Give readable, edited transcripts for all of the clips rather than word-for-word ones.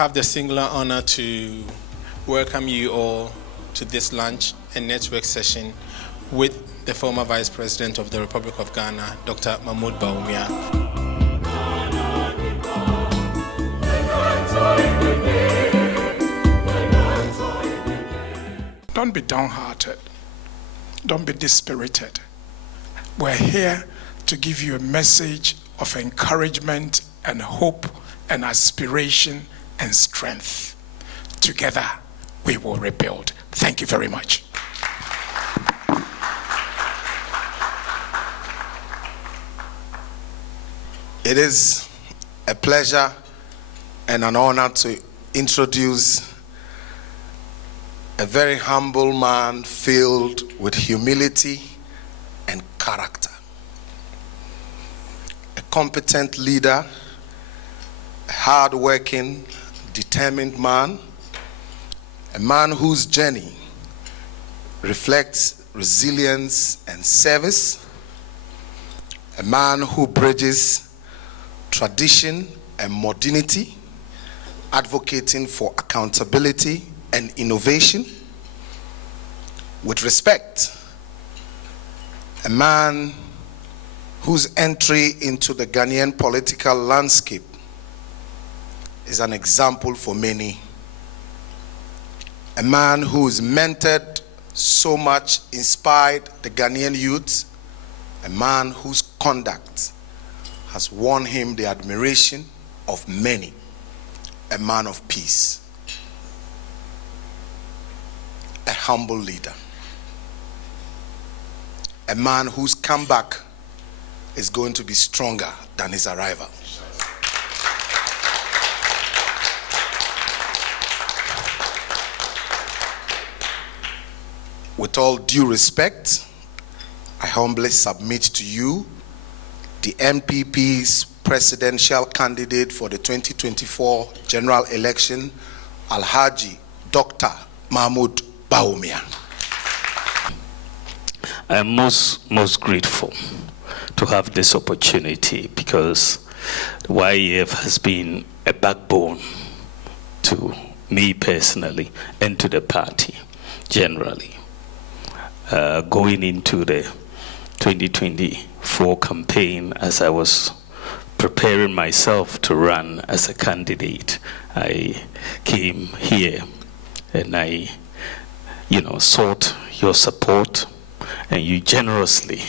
have the singular honor to welcome you all to this lunch and network session with the former Vice President of the Republic of Ghana, Dr. Mahamudu Bawumia. Don't be downhearted. Don't be dispirited. We're here to give you a message of encouragement and hope and aspiration and strength. Together, we will rebuild. Thank you very much. It is a pleasure and an honor to introduce a very humble man filled with humility and character. A competent leader, a hard-working, determined man, a man whose journey reflects resilience and service, a man who bridges tradition and modernity, advocating for accountability and innovation with respect, a man whose entry into the Ghanaian political landscape is an example for many, a man who's mentored so much, inspired the Ghanaian youth, a man whose conduct has won him the admiration of many, a man of peace, a humble leader, a man whose comeback is going to be stronger than his arrival. With all due respect, I humbly submit to you the NPP's presidential candidate for the 2024 general election, Alhaji Dr. Mahamudu Bawumia. I am most grateful to have this opportunity because the YEF has been a backbone to me personally and to the party generally. Going into the 2024 campaign, as I was preparing myself to run as a candidate, I came here and I, sought your support, and you generously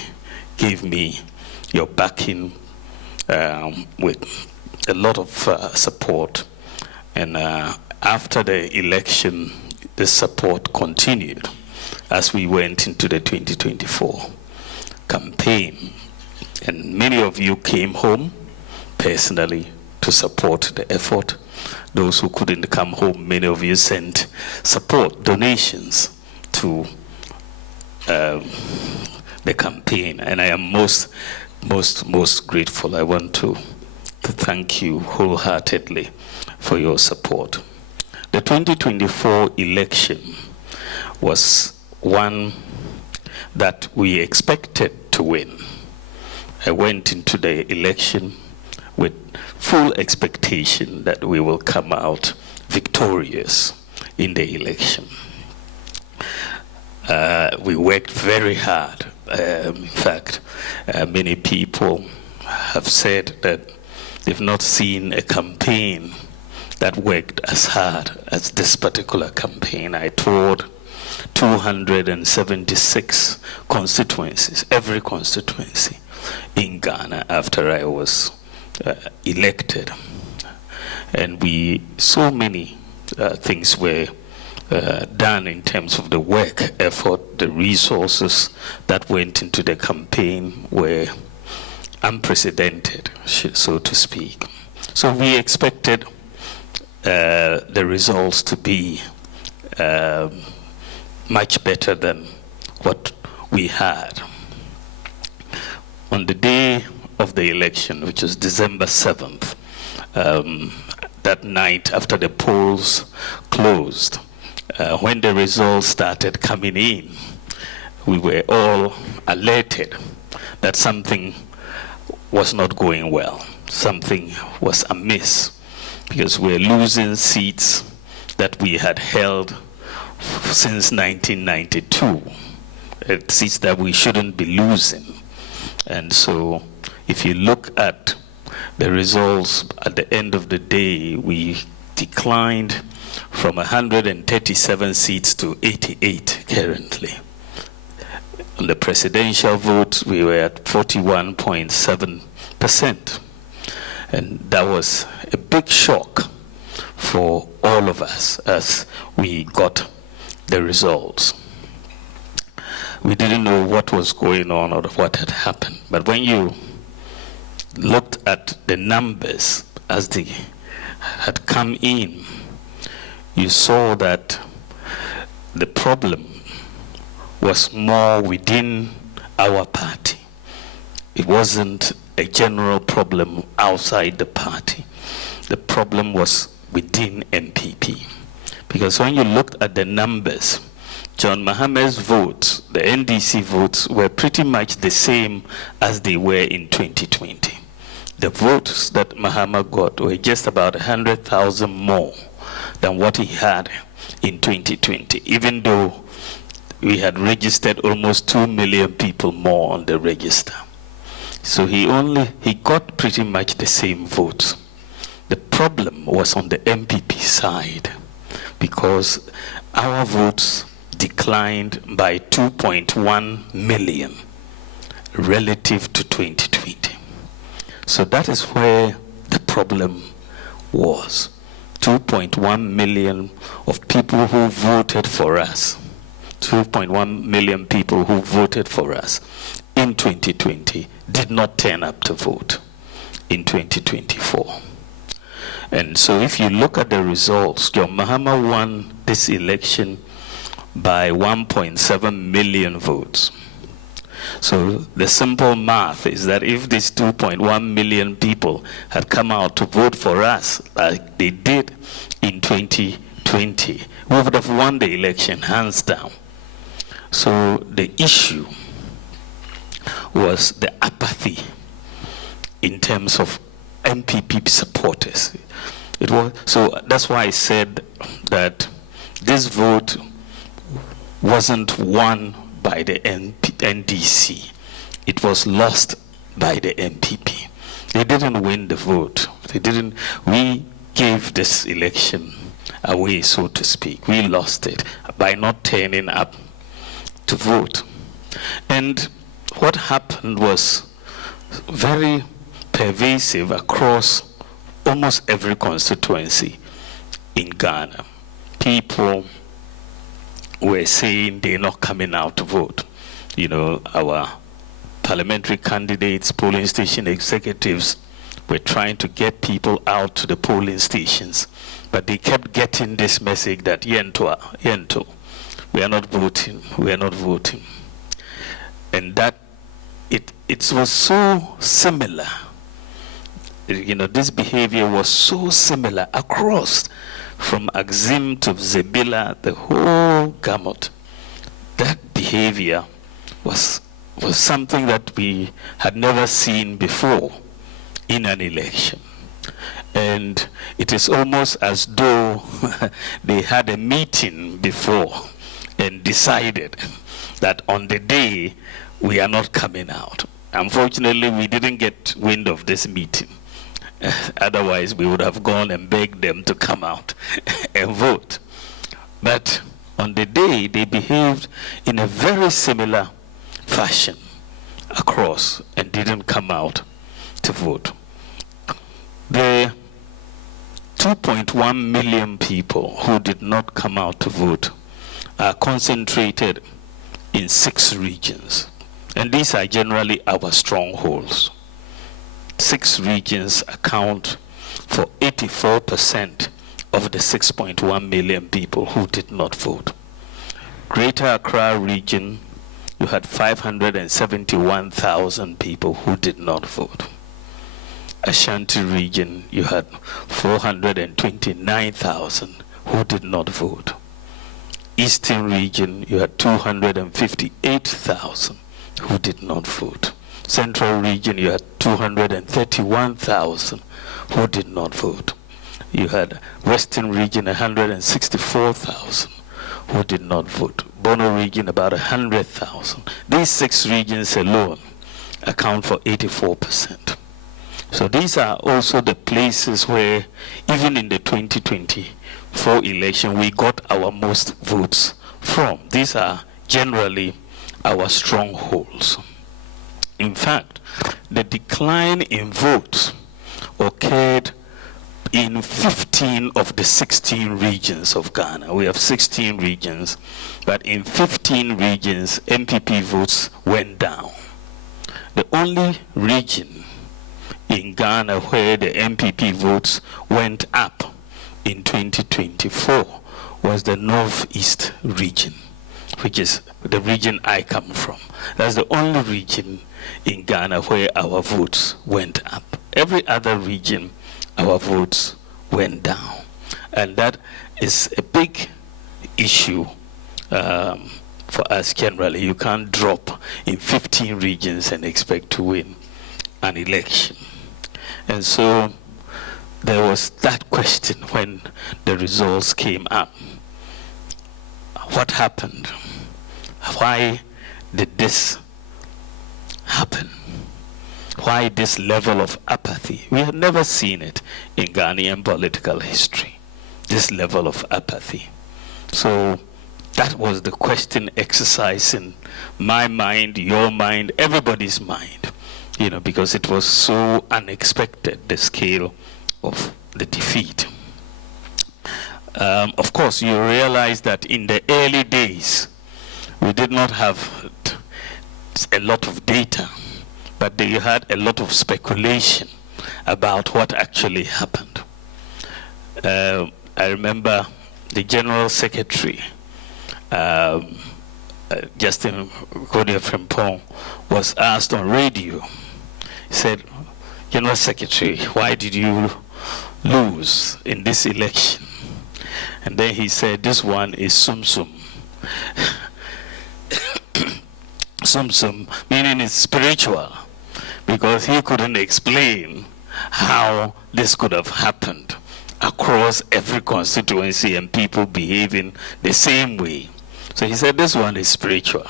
gave me your backing with a lot of support. And after the election, the support continued as we went into the 2024 campaign. And many of you came home personally to support the effort. Those who couldn't come home, many of you sent support, donations to the campaign. And I am most grateful. I want to thank you wholeheartedly for your support. The 2024 election was one that we expected to win. I went into the election with full expectation that we will come out victorious in the election. We worked very hard. In fact, many people have said that they've not seen a campaign that worked as hard as this particular campaign. I toured 276 constituencies, every constituency in Ghana after I was elected. And so many things were done in terms of the work, effort, the resources that went into the campaign were unprecedented, so to speak. So we expected the results to be much better than what we had. On the day of the election, which was December 7th, that night after the polls closed, when the results started coming in, we were all alerted that something was not going well. Something was amiss. because we're losing seats that we had held since 1992, seats that we shouldn't be losing. And so if you look at the results at the end of the day, we declined from 137 seats to 88 currently. On the presidential vote, we were at 41.7%. And that was a big shock for all of us as we got the results. We didn't know what was going on or what had happened. But when you looked at the numbers as they had come in, you saw that the problem was more within our party. It wasn't a general problem outside the party. The problem was within NPP. Because when you looked at the numbers, John Mahamudu's votes, the NDC votes, were pretty much the same as they were in 2020. The votes that Mahamudu got were just about 100,000 more than what he had in 2020, even though we had registered almost 2 million people more on the register. So he got pretty much the same votes. The problem was on the NPP side, because our votes declined by 2.1 million relative to 2020. So that is where the problem was. 2.1 million of people who voted for us, 2.1 million people who voted for us in 2020 did not turn up to vote in 2024. And so if you look at the results, John Mahama won this election by 1.7 million votes. So the simple math is that if these 2.1 million people had come out to vote for us like they did in 2020, we would have won the election hands down. So the issue was the apathy in terms of NPP supporters. So that's why I said that this vote wasn't won by the NDC. It was lost by the NPP. They didn't win the vote. We gave this election away, so to speak. We lost it by not turning up to vote. And what happened was very pervasive across almost every constituency in Ghana. People were saying they're not coming out to vote. You know, our parliamentary candidates, polling station executives were trying to get people out to the polling stations, but they kept getting this message that Yento, we are not voting, we are not voting. And that it was so similar. You know, this behavior was so similar across, from Axim to Zebila, the whole gamut. That behavior was something that we had never seen before in an election. And it is almost as though they had a meeting before and decided that on the day we are not coming out. Unfortunately, we didn't get wind of this meeting. Otherwise, we would have gone and begged them to come out and vote. But on the day, they behaved in a very similar fashion across and didn't come out to vote. The 2.1 million people who did not come out to vote are concentrated in 6 regions. And these are generally our strongholds. 6 regions account for 84% of the 6.1 million people who did not vote. Greater Accra region, you had 571,000 people who did not vote. Ashanti region, you had 429,000 who did not vote. Eastern region, you had 258,000 who did not vote. Central region, you had 231,000 who did not vote. You had Western region, 164,000 who did not vote. Bono region, about 100,000. These 6 regions alone account for 84%. So these are also the places where, even in the 2024 election, we got our most votes from. These are generally our strongholds. In fact, the decline in votes occurred in 15 of the 16 regions of Ghana. We have 16 regions, but in 15 regions, NPP votes went down. The only region in Ghana where the NPP votes went up in 2024 was the Northeast region, which is the region I come from. That's the only region in Ghana where our votes went up. Every other region, our votes went down. And that is a big issue for us generally. You can't drop in 15 regions and expect to win an election. And so there was that question when the results came up. What happened? Why did this happen? Why this level of apathy? We have never seen it in Ghanaian political history, this level of apathy. So that was the question exercising my mind, your mind, everybody's mind, because it was so unexpected, the scale of the defeat. Of course, you realize that in the early days, we did not have a lot of data, but they had a lot of speculation about what actually happened. I remember the General Secretary, Justin Kodia-Frimpong, was asked on radio. He said, General Secretary, why did you lose in this election? And then he said, this one is sum-sum. Sum-sum, meaning it's spiritual, because he couldn't explain how this could have happened across every constituency and people behaving the same way. So he said, this one is spiritual.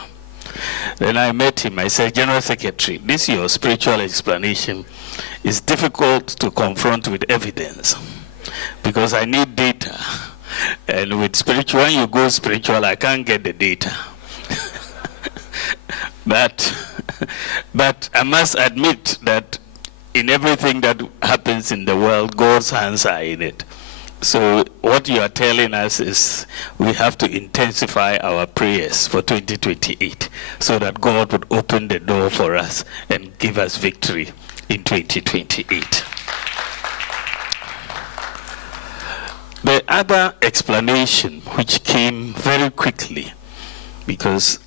Then I met him. I said, General Secretary, this your spiritual explanation is difficult to confront with evidence because I need data. And with spiritual, when you go spiritual, I can't get the data. But I must admit that in everything that happens in the world, God's hands are in it. So what you are telling us is we have to intensify our prayers for 2028 so that God would open the door for us and give us victory in 2028. The other explanation, which came very quickly, because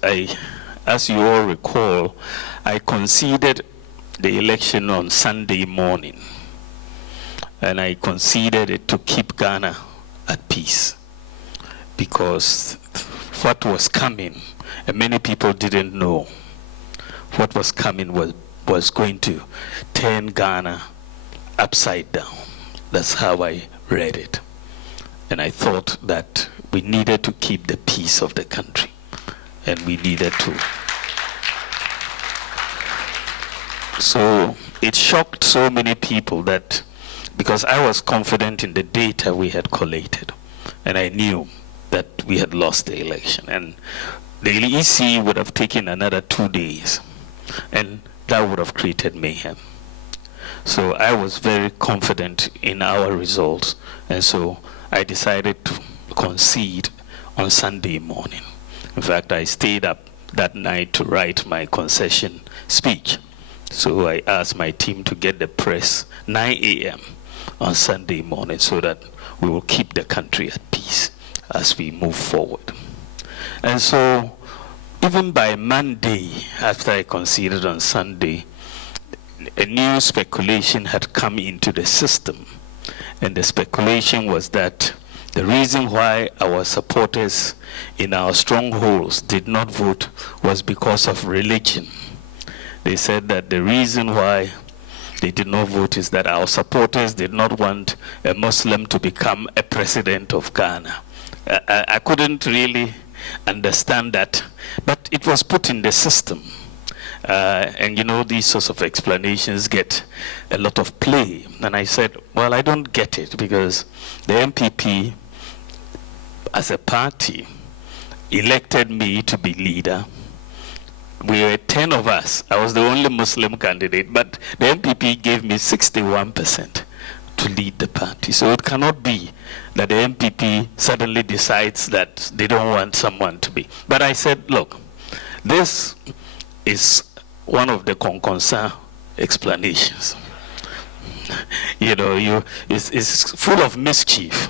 as you all recall, I conceded the election on Sunday morning. And I conceded it to keep Ghana at peace. Because what was coming, and many people didn't know, what was coming was going to turn Ghana upside down. That's how I read it. And I thought that we needed to keep the peace of the country. And we needed to. So it shocked so many people that, because I was confident in the data we had collated, and I knew that we had lost the election. And the EC would have taken another 2 days, and that would have created mayhem. So I was very confident in our results, and so I decided to concede on Sunday morning. In fact, I stayed up that night to write my concession speech. So I asked my team to get the press 9 a.m. on Sunday morning so that we will keep the country at peace as we move forward. And so even by Monday, after I conceded on Sunday, a new speculation had come into the system. And the speculation was that the reason why our supporters in our strongholds did not vote was because of religion. They said that the reason why they did not vote is that our supporters did not want a Muslim to become a president of Ghana. I couldn't really understand that, but it was put in the system. And you know, these sorts of explanations get a lot of play. And I said, well, I don't get it, because the NPP, as a party, elected me to be leader. We were 10 of us. I was the only Muslim candidate, but the NPP gave me 61% to lead the party. So it cannot be that the NPP suddenly decides that they don't want someone to be. But I said, look, this is one of the concern explanations. You know, it's full of mischief.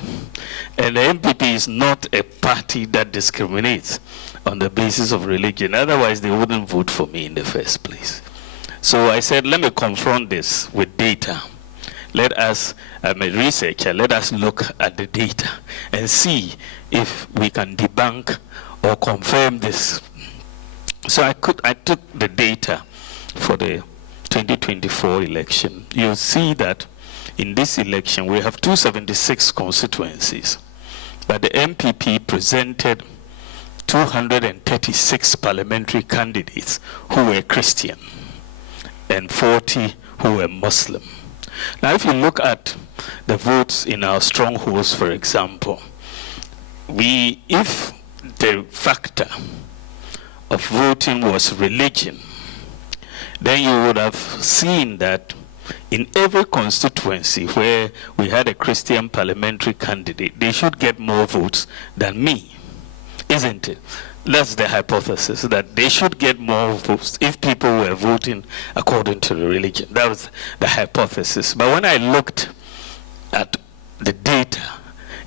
And the NPP is not a party that discriminates on the basis of religion. Otherwise, they wouldn't vote for me in the first place. So I said, let me confront this with data. Let us, I'm a researcher, let us look at the data and see if we can debunk or confirm this. So I took the data for the 2024 election. You'll see that in this election, we have 276 constituencies, but the NPP presented 236 parliamentary candidates who were Christian and 40 who were Muslim. Now, if you look at the votes in our strongholds, for example, if the factor of voting was religion, then you would have seen that in every constituency where we had a Christian parliamentary candidate, they should get more votes than me, isn't it? That's the hypothesis, that they should get more votes if people were voting according to the religion. That was the hypothesis. But when I looked at the data,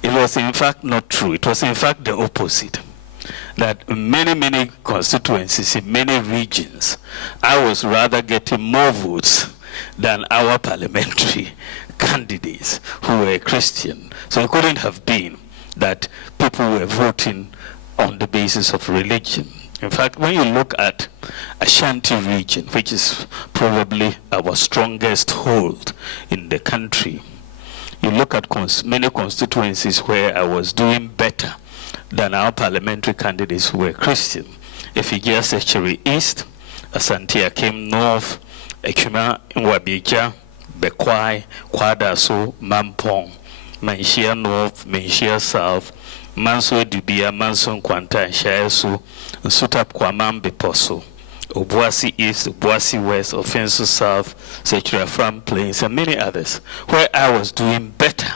it was in fact not true. It was in fact the opposite. That many constituencies in many regions, I was rather getting more votes than our parliamentary candidates who were Christian. So it couldn't have been that people were voting on the basis of religion. In fact, when you look at Ashanti region, which is probably our strongest hold in the country, you look at many constituencies where I was doing better than our parliamentary candidates who were Christian. Effigia Secretary East, Asante Akim North, Ekuma Nwabija, Bekwai, Kwadaso, Mampong, Manshia North, Manshia South, Manso Dubia, Manso Kwanta, Shaesu, Sutap Kwamam Beposo, Obuasi East, Obuasi West, Offenso South, Secretary Afram Plains, and many others, where I was doing better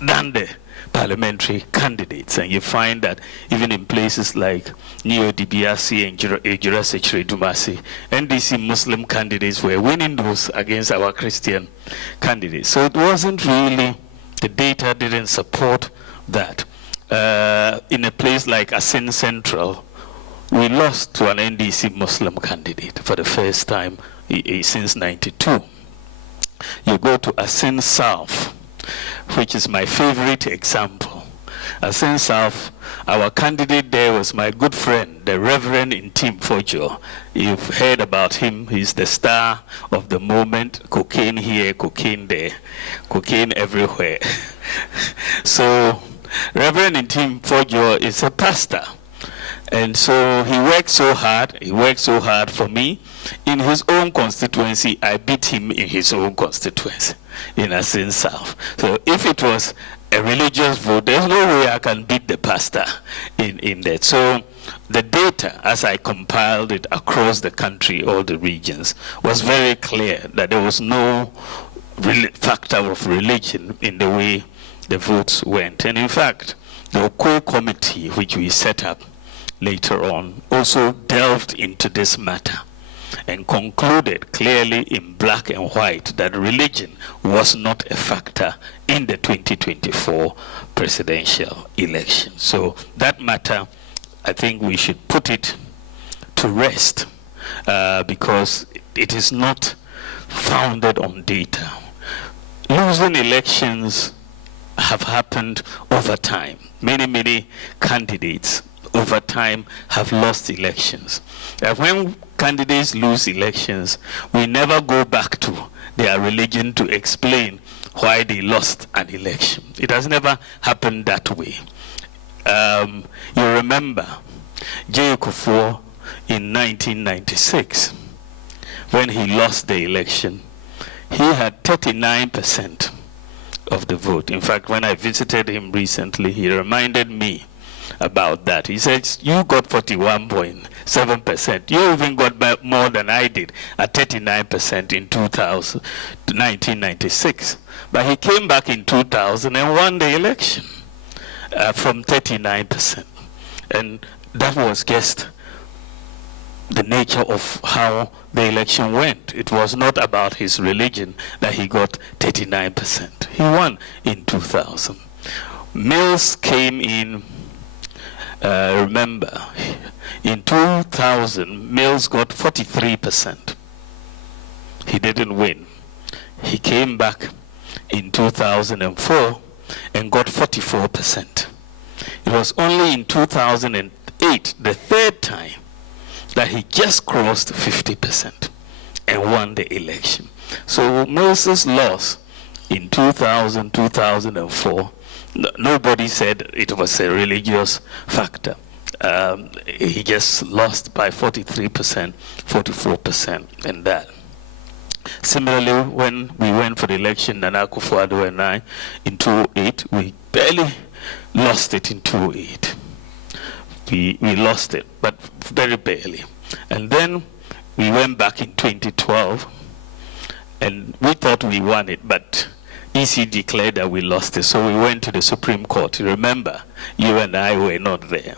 than the parliamentary candidates. And you find that even in places like Neo DBRC and Ejura Secretary Dumasi, NDC Muslim candidates were winning those against our Christian candidates. So it wasn't really, the data didn't support that. In a place like Asin Central, we lost to an NDC Muslim candidate for the first time since '92. You go to Asin South, which is my favorite example. Asin South, our candidate there was my good friend, the Reverend Intim Fojo. You've heard about him. He's the star of the moment. Cocaine here, cocaine there, cocaine everywhere. So Reverend Intim Fojo is a pastor. And so he worked so hard for me. In his own constituency, I beat him in his own constituency, in Asin South. So if it was a religious vote, there's no way I can beat the pastor in that. So the data, as I compiled it across the country, all the regions, was very clear that there was no factor of religion in the way the votes went. And in fact, the core committee, which we set up later on, also delved into this matter and concluded clearly in black and white that religion was not a factor in the 2024 presidential election. So that matter, I think we should put it to rest because it is not founded on data. Losing elections have happened over time. Many candidates over time have lost elections. When candidates lose elections, we never go back to their religion to explain why they lost an election. It has never happened that way. You remember J. Kufuor in 1996, when he lost the election, he had 39% of the vote. In fact, when I visited him recently, he reminded me about that. He said, you got 41.7%. You even got more than I did at 39% in 1996. But he came back in 2000 and won the election from 39%. And that was just the nature of how the election went. It was not about his religion that he got 39%. He won in 2000. Mills came in, remember, in 2000, Mills got 43%. He didn't win. He came back in 2004 and got 44%. It was only in 2008, the third time, that he just crossed 50% and won the election. So Mills's loss in 2000, 2004, nobody said it was a religious factor. He just lost by 43%, 44%, and that. Similarly, when we went for the election, Nana Akufo-Addo and I, in 2008, we barely lost it in 2008. We lost it, but very barely. And then we went back in 2012, and we thought we won it, but EC declared that we lost it, so we went to the Supreme Court. Remember, you and I were not there.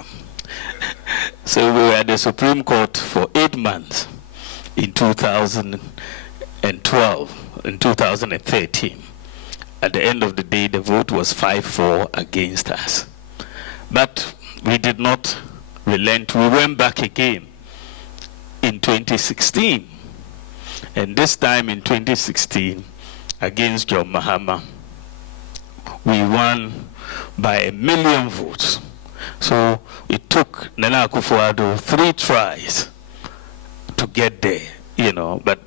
So we were at the Supreme Court for 8 months in 2012, in 2013. At the end of the day, the vote was 5-4 against us. But we did not relent. We went back again in 2016. And this time in 2016, against John Mahama, we won by 1 million votes. So it took Nana Akufo-Addo 3 tries to get there, but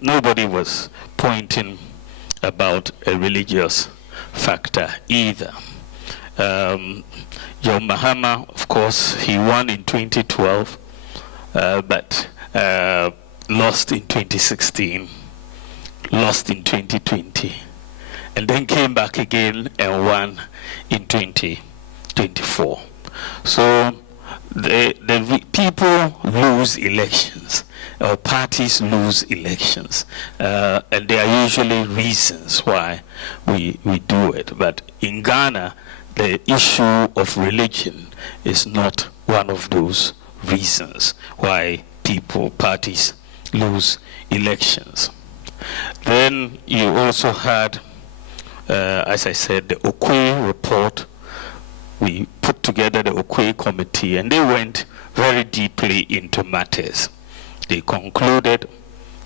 nobody was pointing about a religious factor either. John Mahama, of course, he won in 2012, but lost in 2016, lost in 2020, and then came back again and won in 2024. So the people lose elections, or parties lose elections, and there are usually reasons why we do it. But in Ghana, the issue of religion is not one of those reasons why parties lose elections. Then you also had, as I said, the Okwe report. We put together the Okwe committee, and they went very deeply into matters. They concluded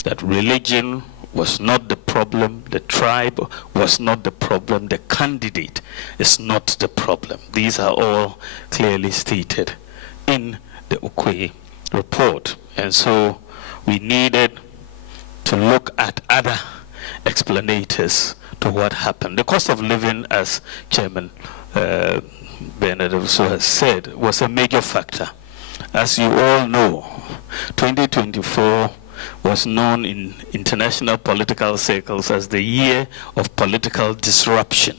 that religion was not the problem, the tribe was not the problem, the candidate is not the problem. These are all clearly stated in the Okwe report. And so we needed to look at other explanators to what happened. The cost of living, as Chairman Bernard also has said, was a major factor. As you all know, 2024 was known in international political circles as the year of political disruption.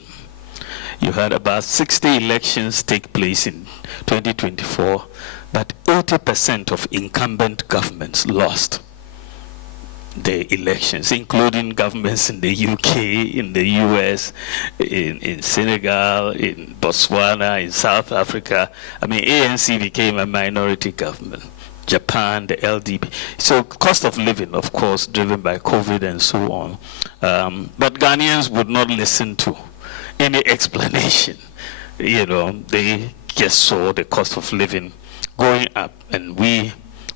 You had about 60 elections take place in 2024, but 80% of incumbent governments lost the elections, including governments in the UK, in the US, in Senegal, in Botswana, in South Africa. I mean, ANC became a minority government. Japan, the LDP. So cost of living, of course, driven by COVID and so on. But Ghanaians would not listen to any explanation. They just saw the cost of living going up, and we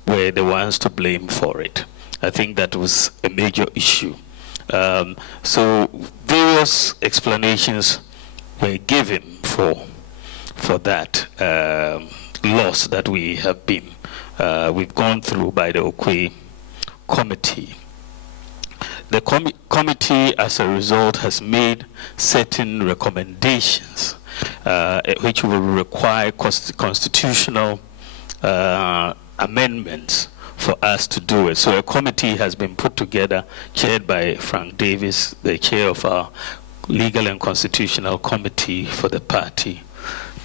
were the ones to blame for it. I think that was a major issue. So various explanations were given for that loss that we have been we've gone through by the Okwe committee. The committee, as a result, has made certain recommendations which will require constitutional amendments for us to do it. So a committee has been put together, chaired by Frank Davis, the chair of our Legal and Constitutional Committee for the party,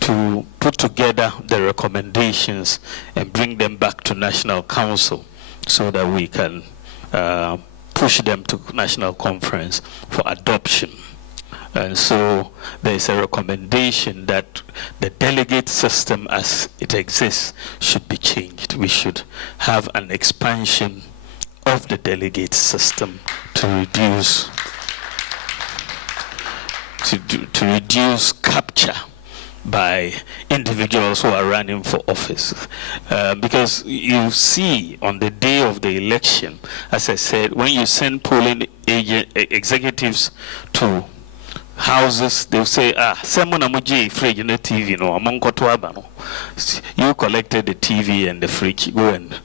to put together the recommendations and bring them back to National Council so that we can push them to National Conference for adoption. And so there's a recommendation that the delegate system as it exists should be changed. We should have an expansion of the delegate system to reduce capture by individuals who are running for office. Because you see on the day of the election, as I said, when you send polling executives to houses, they'll say, Semona Muji fridge in the TV, no, among Kotuabano. You collected the TV and the fridge, go and,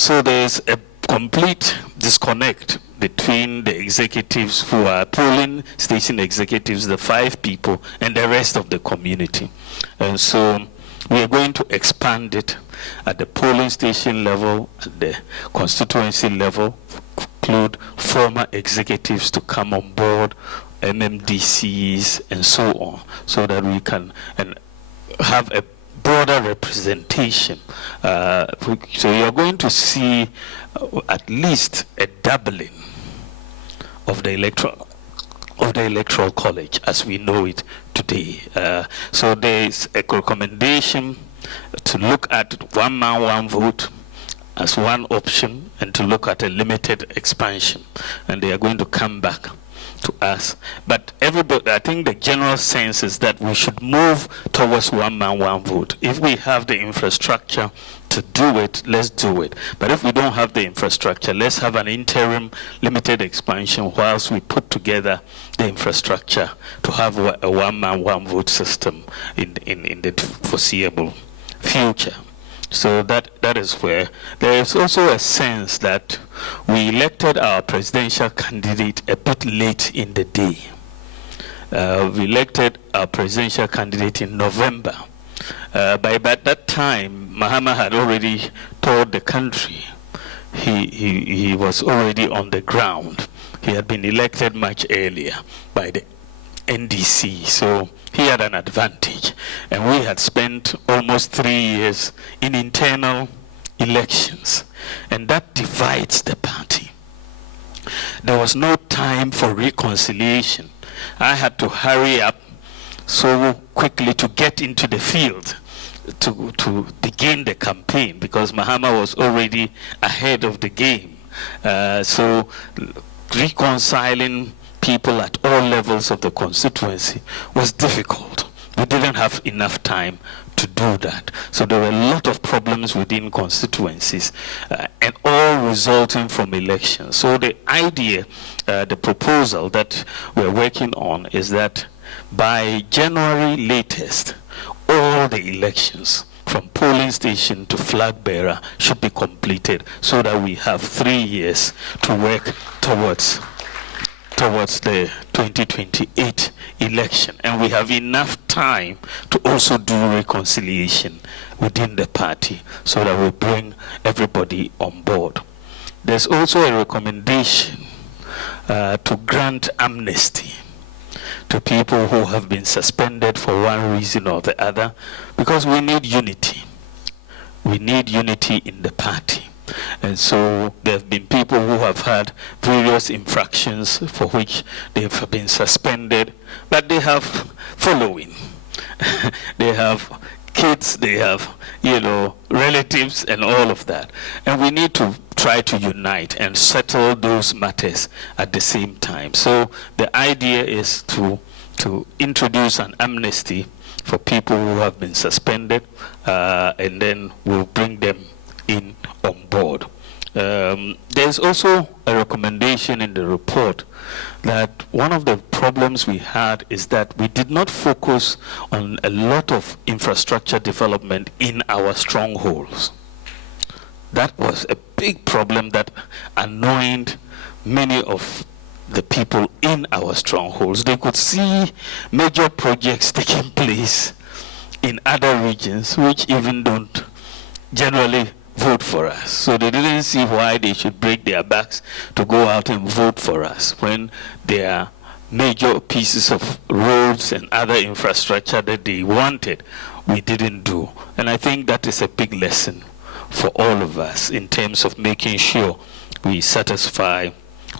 so there's a complete disconnect between the executives who are polling station executives, the 5 people, and the rest of the community. And so we are going to expand it at the polling station level, at the constituency level, include former executives to come on board, MMDCs, and so on, so that we can have a broader representation. So you're going to see at least a doubling of the electoral college as we know it today. So there is a recommendation to look at one man, one vote as one option, and to look at a limited expansion. And they are going to come back to us. But everybody, I think the general sense is that we should move towards one man, one vote. If we have the infrastructure to do it, let's do it. But if we don't have the infrastructure, let's have an interim limited expansion whilst we put together the infrastructure to have a one man, one vote system in the foreseeable future. So that is where there is also a sense that we elected our presidential candidate a bit late in the day. We elected our presidential candidate in November. By that time, Mahama had already toured the country. He was already on the ground. He had been elected much earlier by the NDC, so he had an advantage. And we had spent almost 3 years in internal elections, and that divides the party. There was no time for reconciliation. I had to hurry up so quickly to get into the field to begin the campaign, because Mahama was already ahead of the game. So reconciling people at all levels of the constituency was difficult. We didn't have enough time to do that. So there were a lot of problems within constituencies, and all resulting from elections. So the idea, the proposal that we're working on is that by January latest, all the elections from polling station to flag bearer should be completed, so that we have 3 years to work towards the 2028 election, and we have enough time to also do reconciliation within the party so that we bring everybody on board. There's also a recommendation to grant amnesty to people who have been suspended for one reason or the other, because we need unity. We need unity in the party. And so there have been people who have had various infractions for which they have been suspended, but they have following. They have kids, they have, relatives and all of that. And we need to try to unite and settle those matters at the same time. So the idea is to introduce an amnesty for people who have been suspended, and then we'll bring them in on board. There's also a recommendation in the report that one of the problems we had is that we did not focus on a lot of infrastructure development in our strongholds. that was a big problem that annoyed many of the people in our strongholds. They could see major projects taking place in other regions which even don't generally vote for us. So they didn't see why they should break their backs to go out and vote for us when there are major pieces of roads and other infrastructure that they wanted, we didn't do. And I think that is a big lesson for all of us in terms of making sure we satisfy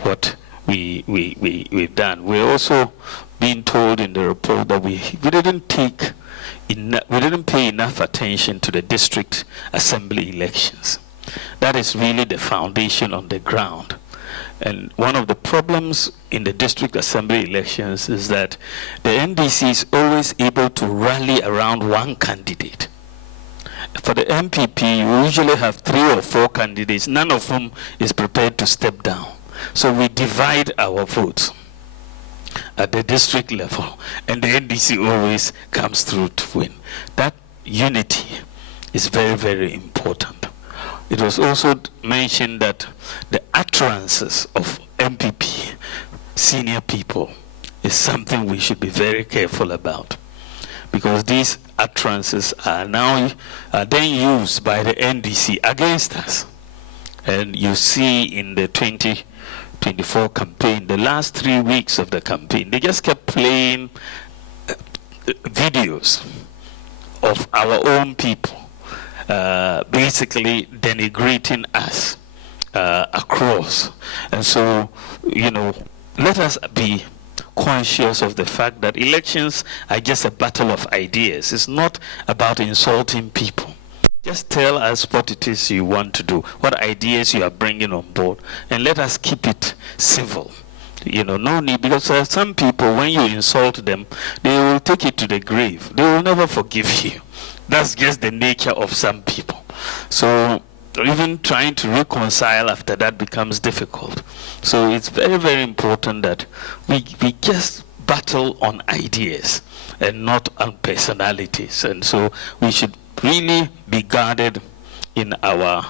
what we've done. We're also being told in the report that we didn't pay enough attention to the district assembly elections. That is really the foundation on the ground. And one of the problems in the district assembly elections is that the NDC is always able to rally around one candidate. For the NPP, you usually have 3 or 4 candidates, none of whom is prepared to step down. So we divide our votes at the district level, and the NDC always comes through to win. That unity is very, very important. It was also mentioned that the utterances of NPP senior people is something we should be very careful about, because these utterances are then used by the NDC against us. And you see in the 2024 campaign, the last 3 weeks of the campaign, they just kept playing videos of our own people, basically denigrating us across. And so, let us be conscious of the fact that elections are just a battle of ideas. It's not about insulting people. Just tell us what it is you want to do, what ideas you are bringing on board, and let us keep it civil. No need, because some people, when you insult them, they will take it to the grave. They will never forgive you. That's just the nature of some people. So even trying to reconcile after that becomes difficult. So it's very, very important that we just battle on ideas and not on personalities. And so we should really be guarded in our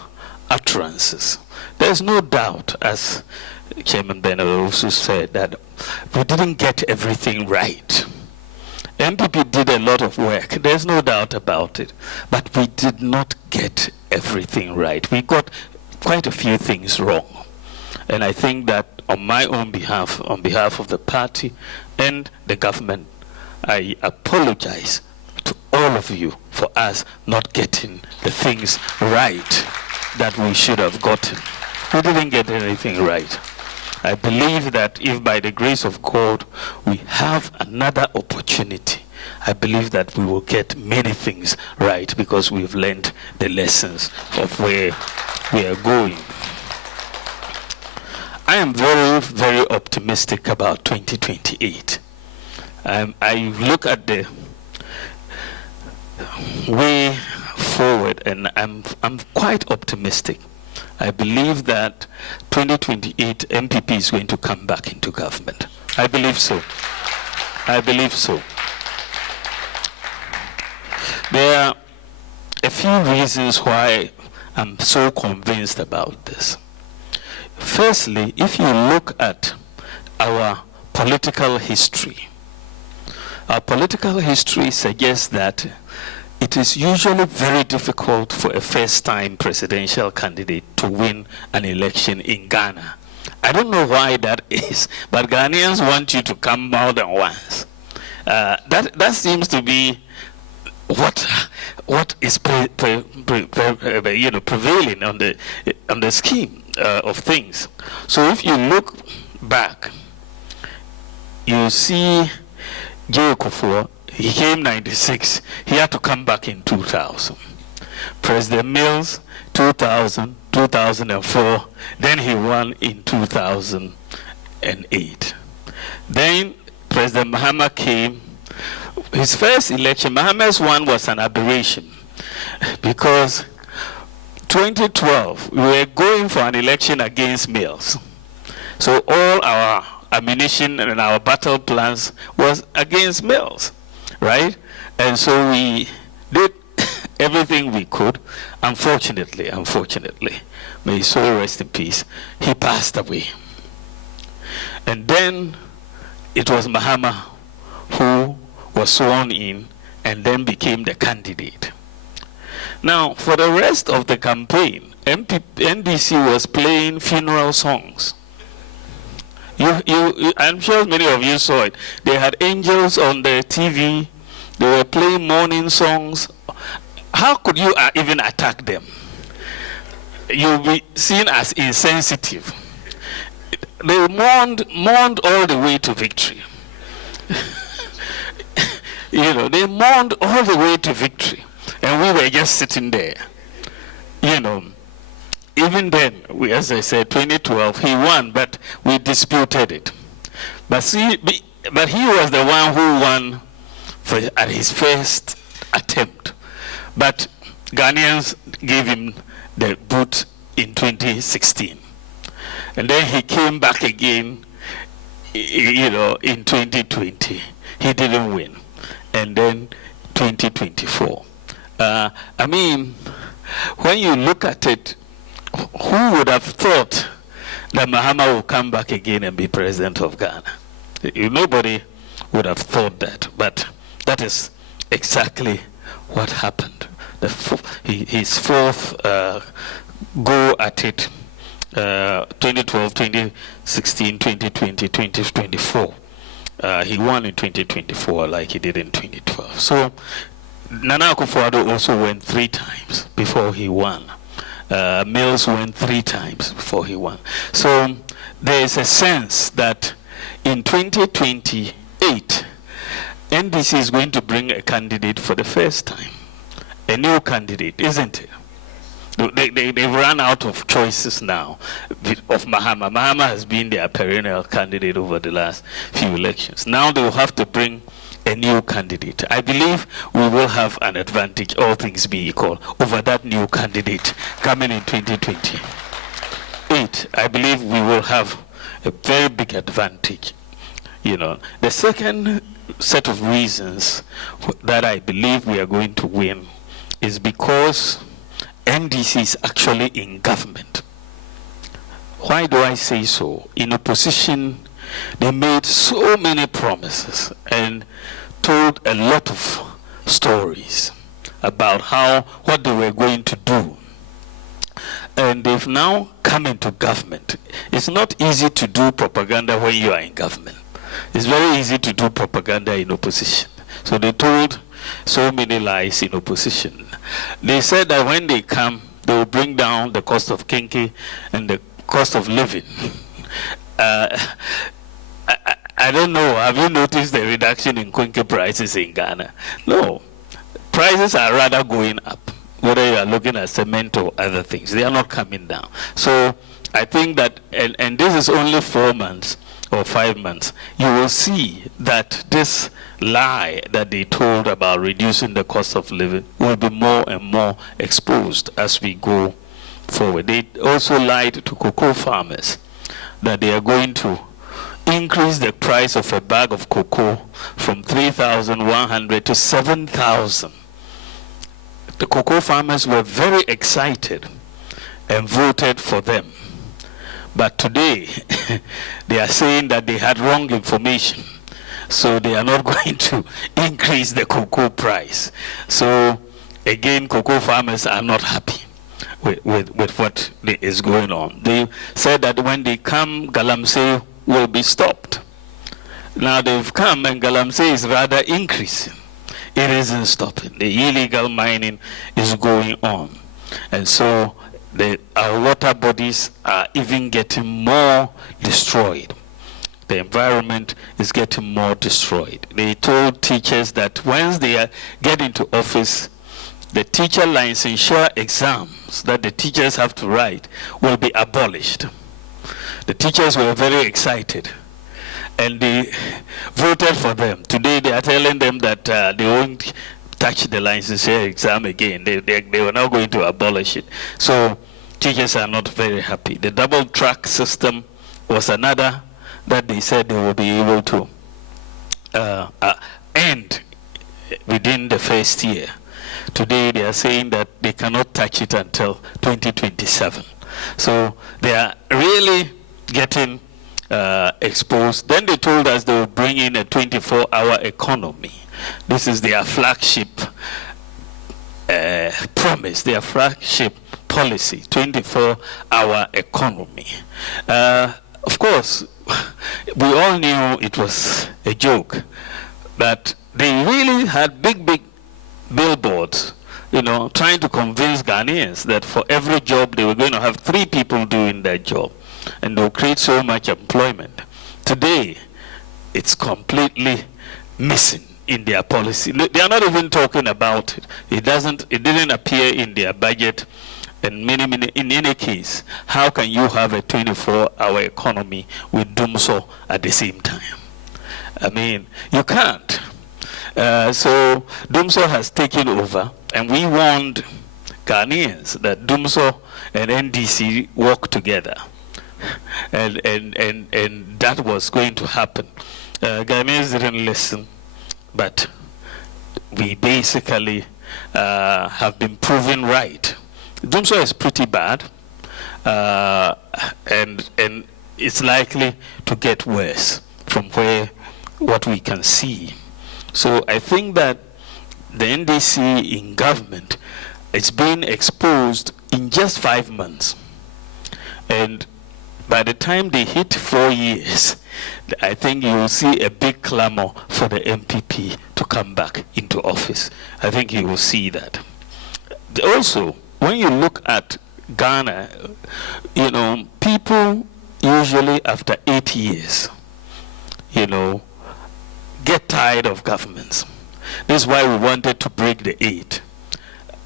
utterances. There's no doubt, as Chairman Bernard also said, that we didn't get everything right. NPP did a lot of work, there's no doubt about it, but we did not get everything right. We got quite a few things wrong. And I think that on my own behalf, on behalf of the party and the government, I apologize to all of you for us not getting the things right that we should have gotten. We didn't get anything right. I believe that if by the grace of God we have another opportunity, I believe that we will get many things right because we've learned the lessons of where we are going. I am very, very optimistic about 2028. I look at the way forward and I'm quite optimistic. I believe that 2028 NPP is going to come back into government. I believe so. I believe so. There are a few reasons why I'm so convinced about this. Firstly, if you look at our political history suggests that it is usually very difficult for a first-time presidential candidate to win an election in Ghana. I don't know why that is, but Ghanaians want you to come more than once. That seems to be what is prevailing on the scheme of things. So if you look back, you see J. Kufuor. He came 96. He had to come back in 2000. President Mills, 2000, 2004. Then he won in 2008. Then President Mahama came. His first election, Mahama's one was an aberration because 2012, we were going for an election against Mills. So all our ammunition and our battle plans was against Mills. Right? And so we did everything we could. Unfortunately, may his soul rest in peace, he passed away. And then it was Mahama who was sworn in and then became the candidate. Now, for the rest of the campaign, NDC was playing funeral songs. I'm sure many of you saw it. They had angels on the TV. They were playing mourning songs. How could you even attack them? You'll be seen as insensitive. They mourned all the way to victory. They mourned all the way to victory. And we were just sitting there. Even then, as I said, 2012, he won, but we disputed it. But he was the one who won at his first attempt. But Ghanaians gave him the boot in 2016. And then he came back again, in 2020. He didn't win. And then 2024. When you look at it, who would have thought that Mahama would come back again and be president of Ghana? Nobody would have thought that, but that is exactly what happened. His fourth go at it, 2012, 2016, 2020, 2024. He won in 2024 like he did in 2012. So Nana Akufo-Addo also went 3 times before he won. Mills went 3 times before he won. So there is a sense that in 2028, NDC is going to bring a candidate for the first time. A new candidate, isn't it? They've run out of choices now of Mahama. Mahama has been their perennial candidate over the last few elections. Now they will have to bring a new candidate. I believe we will have an advantage, all things being equal, over that new candidate coming in 2028. I believe we will have a very big advantage. The second set of reasons that I believe we are going to win is because NDC is actually in government. Why do I say so? In opposition, they made so many promises and told a lot of stories about what they were going to do. And they've now come into government. It's not easy to do propaganda when you are in government. It's very easy to do propaganda in opposition. So they told so many lies in opposition. They said that when they come, they will bring down the cost of kinky and the cost of living. I don't know. Have you noticed the reduction in kinky prices in Ghana? No. Prices are rather going up, whether you are looking at cement or other things. They are not coming down. So I think that, and this is only 4 months or 5 months, you will see that this lie that they told about reducing the cost of living will be more and more exposed as we go forward. They also lied to cocoa farmers that they are going to increase the price of a bag of cocoa from 3,100 to 7,000. The cocoa farmers were very excited and voted for them. But today, they are saying that they had wrong information. So they are not going to increase the cocoa price. So again, cocoa farmers are not happy with what is going on. They said that when they come, Galamsey will be stopped. Now they've come and Galamsey is rather increasing. It isn't stopping. The illegal mining is going on. And so our water bodies are even getting more destroyed. The environment is getting more destroyed. They told teachers that once they get into office, the teacher licensure exams that the teachers have to write will be abolished. The teachers were very excited and they voted for them. Today they are telling them that they won't touch the licensure exam again. They were now going to abolish it. So teachers are not very happy. The double track system was another that they said they will be able to end within the first year. Today they are saying that they cannot touch it until 2027. So they are really getting exposed. Then they told us they will bring in a 24-hour economy. This is their flagship promise, their flagship policy, 24-hour economy. Of course, we all knew it was a joke, but they really had big billboards, trying to convince Ghanaians that for every job they were going to have 3 people doing that job, and they'll create so much employment. Today, it's completely missing in their policy. They are not even talking about it. It didn't appear in their budget. And in any case, how can you have a 24-hour economy with Dumso at the same time? I mean, you can't. So Dumso has taken over, and we warned Ghanaians that Dumso and NDC work together, and that was going to happen. Ghanaians didn't listen, but we basically have been proven right. Dumso is pretty bad, and it's likely to get worse from what we can see. So I think that the NDC in government is being exposed in just 5 months, and by the time they hit 4 years, I think you will see a big clamor for the NPP to come back into office. I think you will see that. Also, when you look at Ghana, people usually after 8 years, get tired of governments. This is why we wanted to break the 8.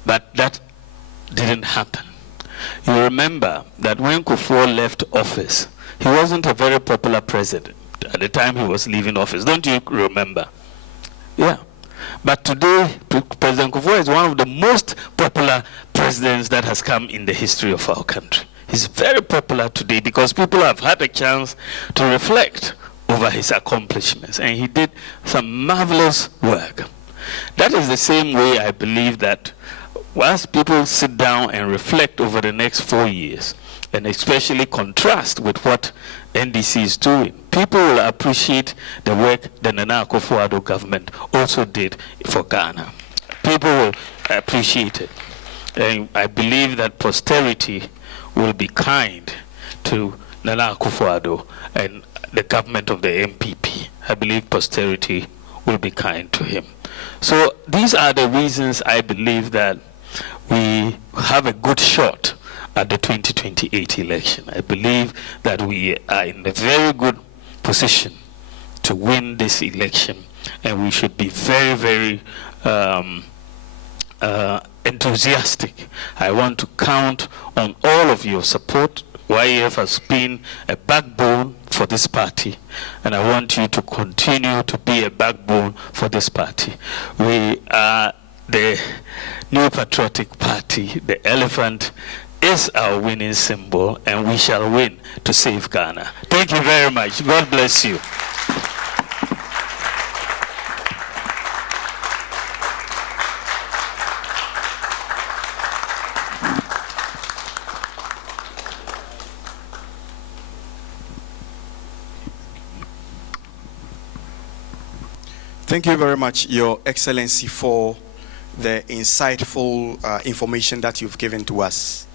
But that didn't happen. You remember that when Kufuor left office, he wasn't a very popular president at the time he was leaving office. Don't you remember? Yeah. But today, President Kufuor is one of the most popular presidents that has come in the history of our country. He's very popular today because people have had a chance to reflect over his accomplishments, and he did some marvelous work. That is the same way I believe that once people sit down and reflect over the next 4 years, and especially contrast with what NDC is doing, people will appreciate the work the Nana Akufo-Addo government also did for Ghana. People will appreciate it. And I believe that posterity will be kind to Nana Akufo-Addo and the government of the NPP. I believe posterity will be kind to him. So these are the reasons I believe that we have a good shot at the 2028 election. I believe that we are in a very good position to win this election, and we should be very, very enthusiastic. I want to count on all of your support. YEF has been a backbone for this party, and I want you to continue to be a backbone for this party. We are the new Patriotic Party. The elephant is our winning symbol, and we shall win to save Ghana. Thank you very much. God bless you. Thank you very much, Your Excellency, for the insightful information that you've given to us.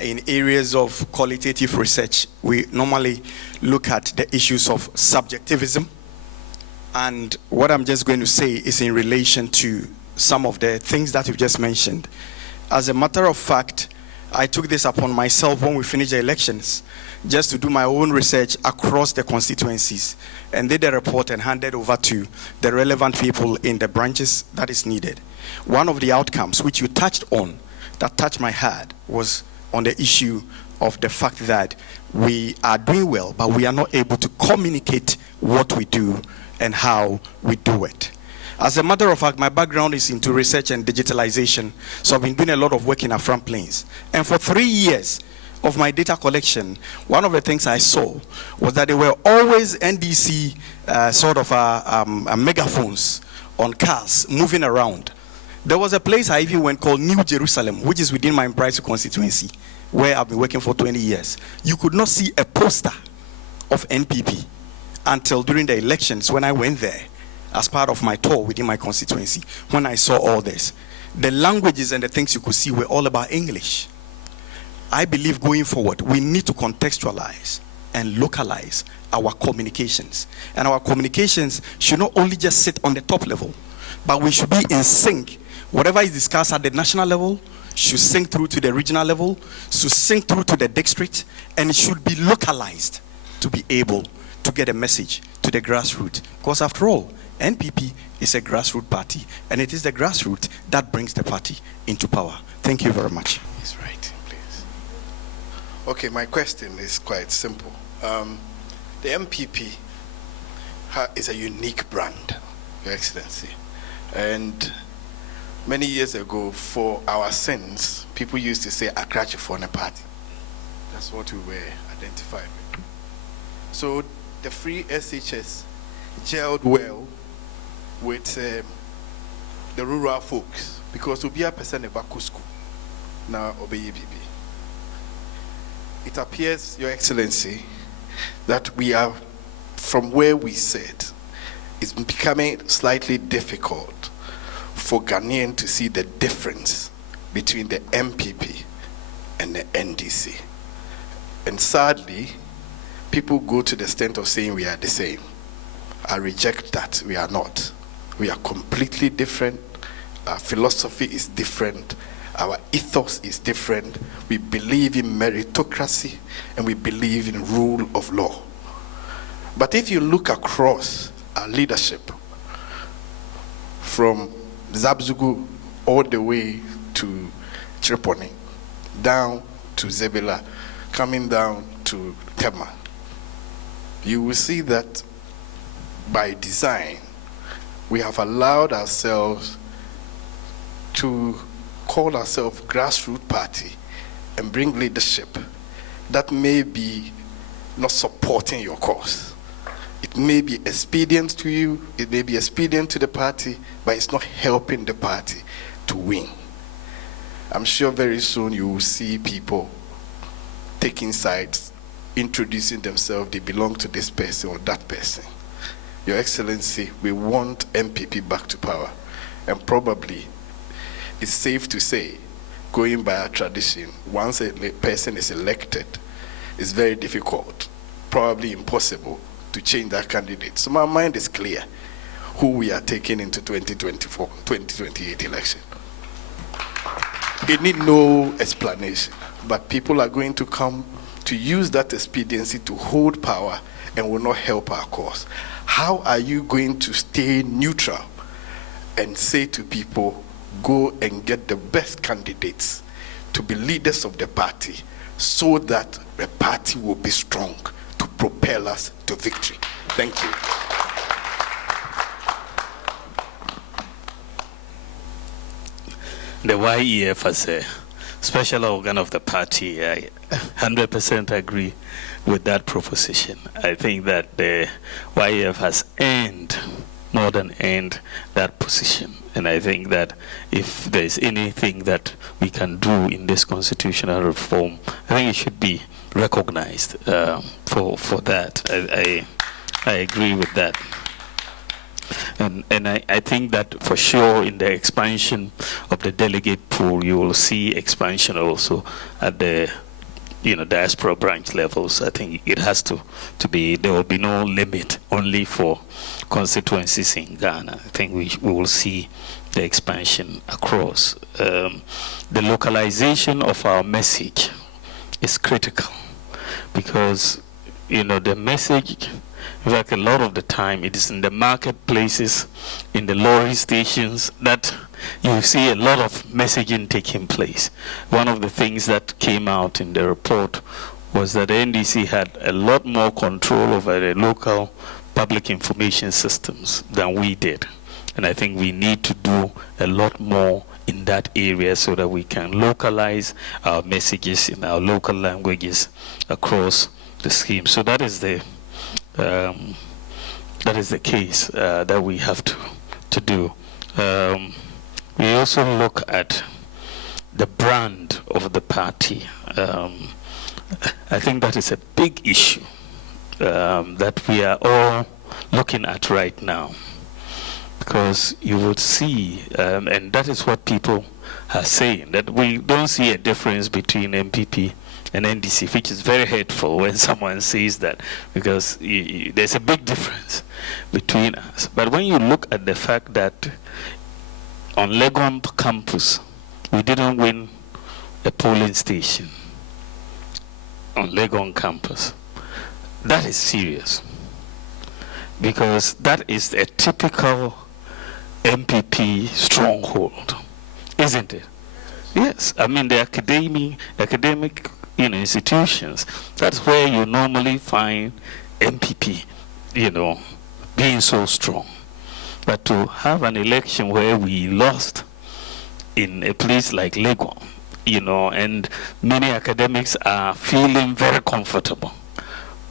In areas of qualitative research, we normally look at the issues of subjectivism. And what I'm just going to say is in relation to some of the things that you've just mentioned. As a matter of fact, I took this upon myself when we finished the elections, just to do my own research across the constituencies, and did a report and handed over to the relevant people in the branches that is needed. One of the outcomes which you touched on, that touched my heart, was on the issue of the fact that we are doing well, but we are not able to communicate what we do and how we do it. As a matter of fact, my background is into research and digitalization, so I've been doing a lot of work in Afram Plains. And for 3 years of my data collection, one of the things I saw was that there were always NDC megaphones on cars moving around. There was a place I even went called New Jerusalem, which is within my Primaries constituency, where I've been working for 20 years. You could not see a poster of NPP until during the elections when I went there as part of my tour within my constituency. When I saw all this, the languages and the things you could see were all about English. I believe going forward, we need to contextualize and localize our communications. And our communications should not only just sit on the top level, but we should be in sync. Whatever is discussed at the national level should sync through to the regional level, should sync through to the district, and it should be localized to be able to get a message to the grassroots. Because after all, NPP is a grassroots party, and it is the grassroots that brings the party into power. Thank you very much. He's right, please. Okay, my question is quite simple. The NPP is a unique brand, Your Excellency. And many years ago, for our sins, people used to say, "Akrachi for a party." That's what we were identified with. So the Free SHS gelled well with the rural folks, because we be a person about Kusku now obey. It appears, Your Excellency, that we are, from where we sit, it's becoming slightly difficult for Ghanaians to see the difference between the NPP and the NDC. And sadly, people go to the extent of saying we are the same. I reject that. We are not. We are completely different. Our philosophy is different. Our ethos is different. We believe in meritocracy and we believe in rule of law. But if you look across our leadership, from Zabzugu all the way to Triponi, down to Zebela, coming down to Tema, you will see that by design, we have allowed ourselves to call ourselves grassroots party and bring leadership that may be not supporting your cause. It may be expedient to you, it may be expedient to the party, but it's not helping the party to win. I'm sure very soon you will see people taking sides, introducing themselves, they belong to this person or that person. Your Excellency, we want NPP back to power, and probably it's safe to say, going by our tradition, once a person is elected, it's very difficult, probably impossible, to change that candidate. So my mind is clear who we are taking into 2024, 2028 election. It need no explanation, but people are going to come to use that expediency to hold power and will not help our cause. How are you going to stay neutral and say to people, go and get the best candidates to be leaders of the party so that the party will be strong to propel us to victory? Thank you. The YEF as a special organ of the party, I 100% agree with that proposition. I think that the YEF has earned, more than earned, that position. And I think that if there's anything that we can do in this constitutional reform, I think it should be recognized for that. I agree with that. And I think that for sure in the expansion of the delegate pool, you will see expansion also at the diaspora branch levels. I think it has to be, there will be no limit only for constituencies in Ghana. I think we will see the expansion across. The localization of our message is critical because, the message, in fact, a lot of the time it is in the marketplaces, in the lorry stations that you see a lot of messaging taking place. One of the things that came out in the report was that the NDC had a lot more control over the local public information systems than we did. And I think we need to do a lot more in that area so that we can localize our messages in our local languages across the scheme. So that is the case that we have to do. we also look at the brand of the party. I think that is a big issue that we are all looking at right now, because you would see, and that is what people are saying, that we don't see a difference between MPP and NDC, which is very hurtful when someone says that, because there's a big difference between us. But when you look at the fact that on Legon campus, we didn't win a polling station on Legon campus, that is serious, because that is a typical MPP stronghold, isn't it? Yes, I mean the academic institutions, that's where you normally find MPP, being so strong. But to have an election where we lost in a place like Legon, and many academics are feeling very comfortable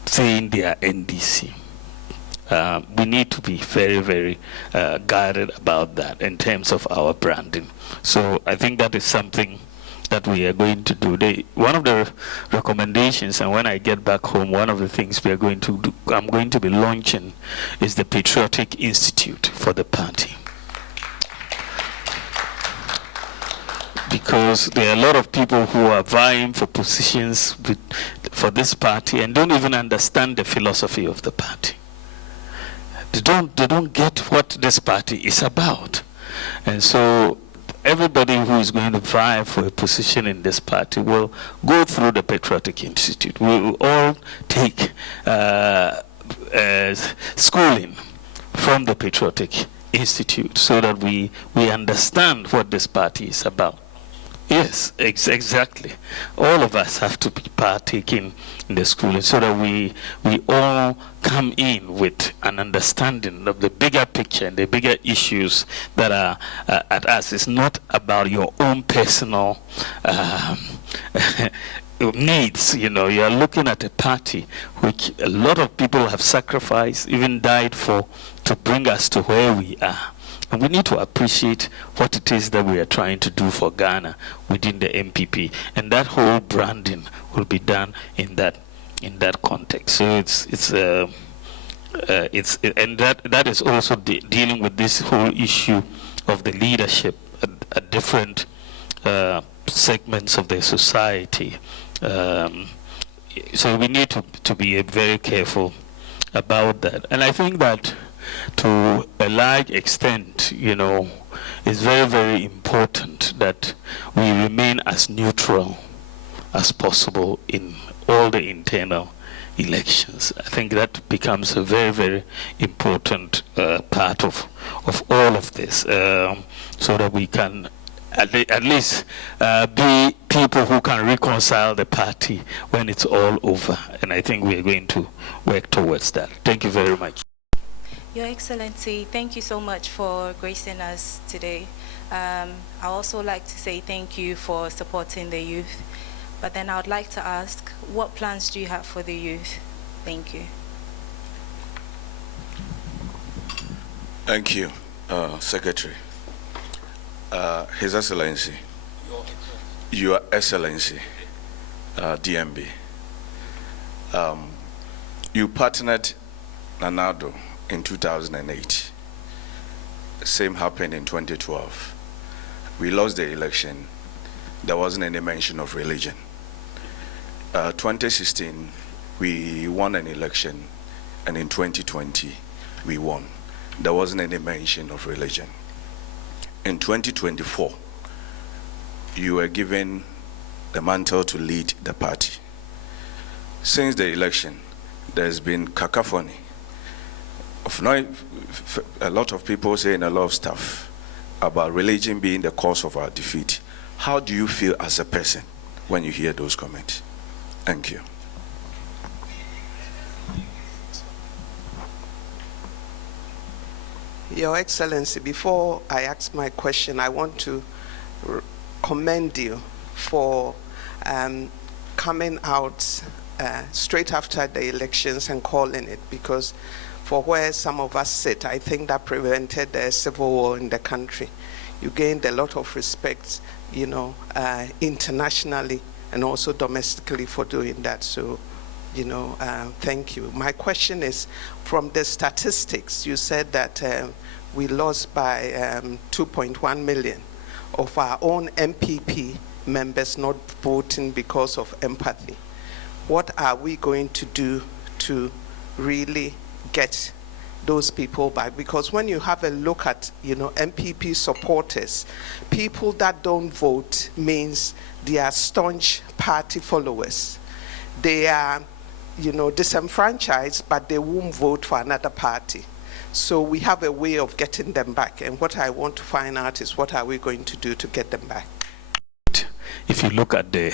saying they are NDC. We need to be very, very guarded about that in terms of our branding. So I think that is something that we are going to do. One of the recommendations, and when I get back home, one of the things we are going to do, I'm going to be launching, is the Patriotic Institute for the party. Because there are a lot of people who are vying for positions for this party and don't even understand the philosophy of the party. They don't get what this party is about. And so everybody who is going to vie for a position in this party will go through the Patriotic Institute. We will all take schooling from the Patriotic Institute so that we understand what this party is about. Yes, exactly. All of us have to be partaking in the schooling so that we all come in with an understanding of the bigger picture and the bigger issues that are at us. It's not about your own personal needs. You are looking at a party which a lot of people have sacrificed, even died for, to bring us to where we are. And we need to appreciate what it is that we are trying to do for Ghana within the MPP, and that whole branding will be done in that context. So and that is also dealing with this whole issue of the leadership at different segments of the society. So we need to be very careful about that. And I think that to a large extent, it's very, very important that we remain as neutral as possible in all the internal elections. I think that becomes a very, very important part of all of this, so that we can at least be people who can reconcile the party when it's all over. And I think we are going to work towards that. Thank you very much. Your Excellency, thank you so much for gracing us today. I also like to say thank you for supporting the youth. But then I would like to ask, what plans do you have for the youth? Thank you. Thank you, Secretary. His Excellency, Your Excellency, DMB. You partnered Nanado in 2008. Same happened in 2012. We lost the election. There wasn't any mention of religion. 2016, we won an election, and in 2020, we won. There wasn't any mention of religion. In 2024, you were given the mantle to lead the party. Since the election, there's been cacophony of a lot of people saying a lot of stuff about religion being the cause of our defeat. How do you feel as a person when you hear those comments? Thank you. Your Excellency, before I ask my question, I want to commend you for coming out straight after the elections and calling it, because for where some of us sit, I think that prevented the civil war in the country. You gained a lot of respect, internationally and also domestically for doing that. So, thank you. My question is, from the statistics, you said that we lost by 2.1 million of our own NPP members not voting because of empathy. What are we going to do to really get those people back? Because when you have a look at, NPP supporters, people that don't vote means they are staunch party followers. They are, disenfranchised, but they won't vote for another party. So we have a way of getting them back. And what I want to find out is, what are we going to do to get them back? If you look at the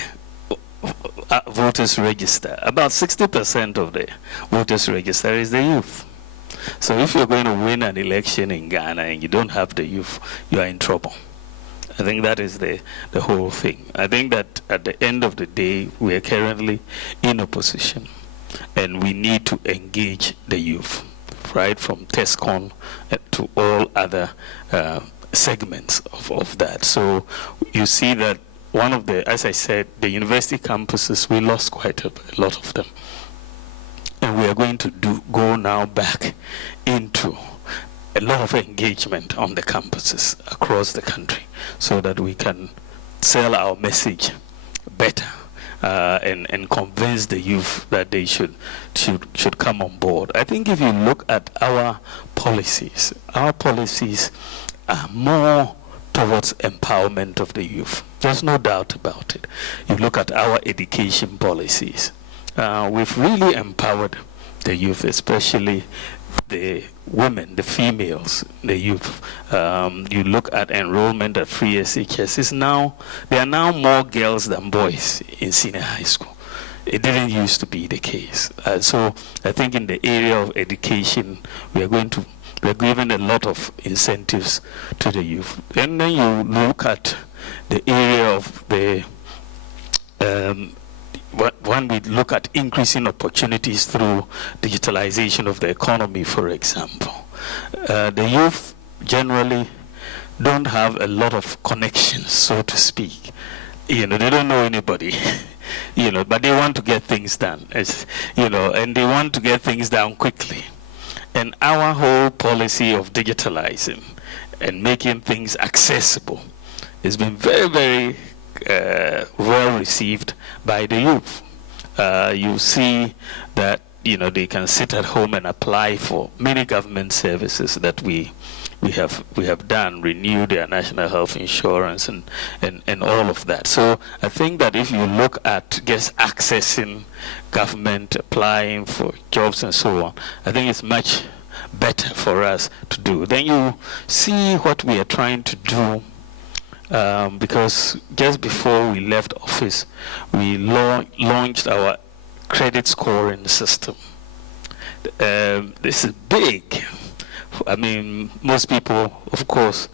voters register, about 60% of the voters register is the youth. So if you're going to win an election in Ghana and you don't have the youth, you are in trouble. I think that is the whole thing. I think that at the end of the day, we are currently in opposition, and we need to engage the youth, right, from TESCON to all other segments of that. So you see that one of the, as I said, the university campuses, we lost quite a lot of them. And we are going to go now back into a lot of engagement on the campuses across the country so that we can sell our message better and convince the youth that they should come on board. I think if you look at our policies are more towards empowerment of the youth. There's no doubt about it. You look at our education policies. We've really empowered the youth, especially the women, the females, the youth. You look at enrollment at free SHS. There are now more girls than boys in senior high school. It didn't used to be the case. So I think in the area of education, we're giving a lot of incentives to the youth. And then you look at the area of the when we look at increasing opportunities through digitalization of the economy, for example, the youth generally don't have a lot of connections, so to speak. They don't know anybody, but they want to get things done, and they want to get things done quickly. And our whole policy of digitalizing and making things accessible has been very, very well received by the youth. You see that they can sit at home and apply for many government services that we have done, renew their national health insurance and all of that. So I think that if you look at just accessing government, applying for jobs and so on, I think it's much better for us to do. Then you see what we are trying to do. Because just before we left office, we launched our credit scoring system. This is big. I mean, most people, of course,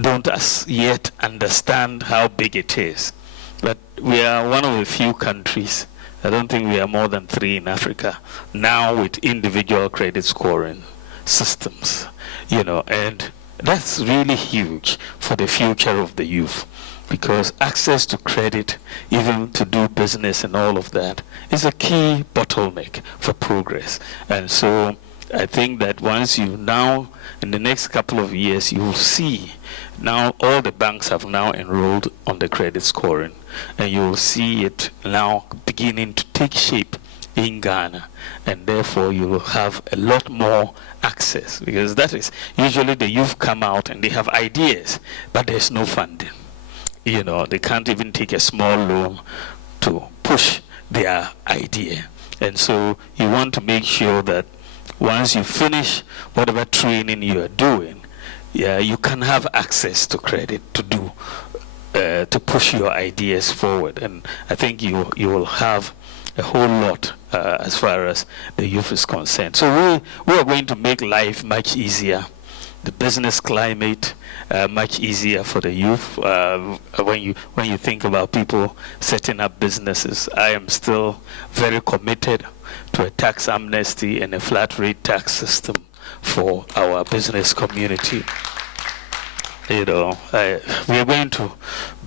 don't as yet understand how big it is. But we are one of the few countries, I don't think we are more than 3 in Africa, now with individual credit scoring systems, and that's really huge for the future of the youth, because access to credit, even to do business and all of that, is a key bottleneck for progress. And so I think that once you now, in the next couple of years, you will see now all the banks have now enrolled on the credit scoring, and you will see it now beginning to take shape in Ghana, and therefore you will have a lot more access, because that is usually the youth come out and they have ideas, but there's no funding. They can't even take a small loan to push their idea. And so you want to make sure that once you finish whatever training you are doing, you can have access to credit to do to push your ideas forward. And I think you will have a whole lot as far as the youth is concerned. So we are going to make life much easier, the business climate much easier for the youth. When you think about people setting up businesses, I am still very committed to a tax amnesty and a flat rate tax system for our business community. we are going to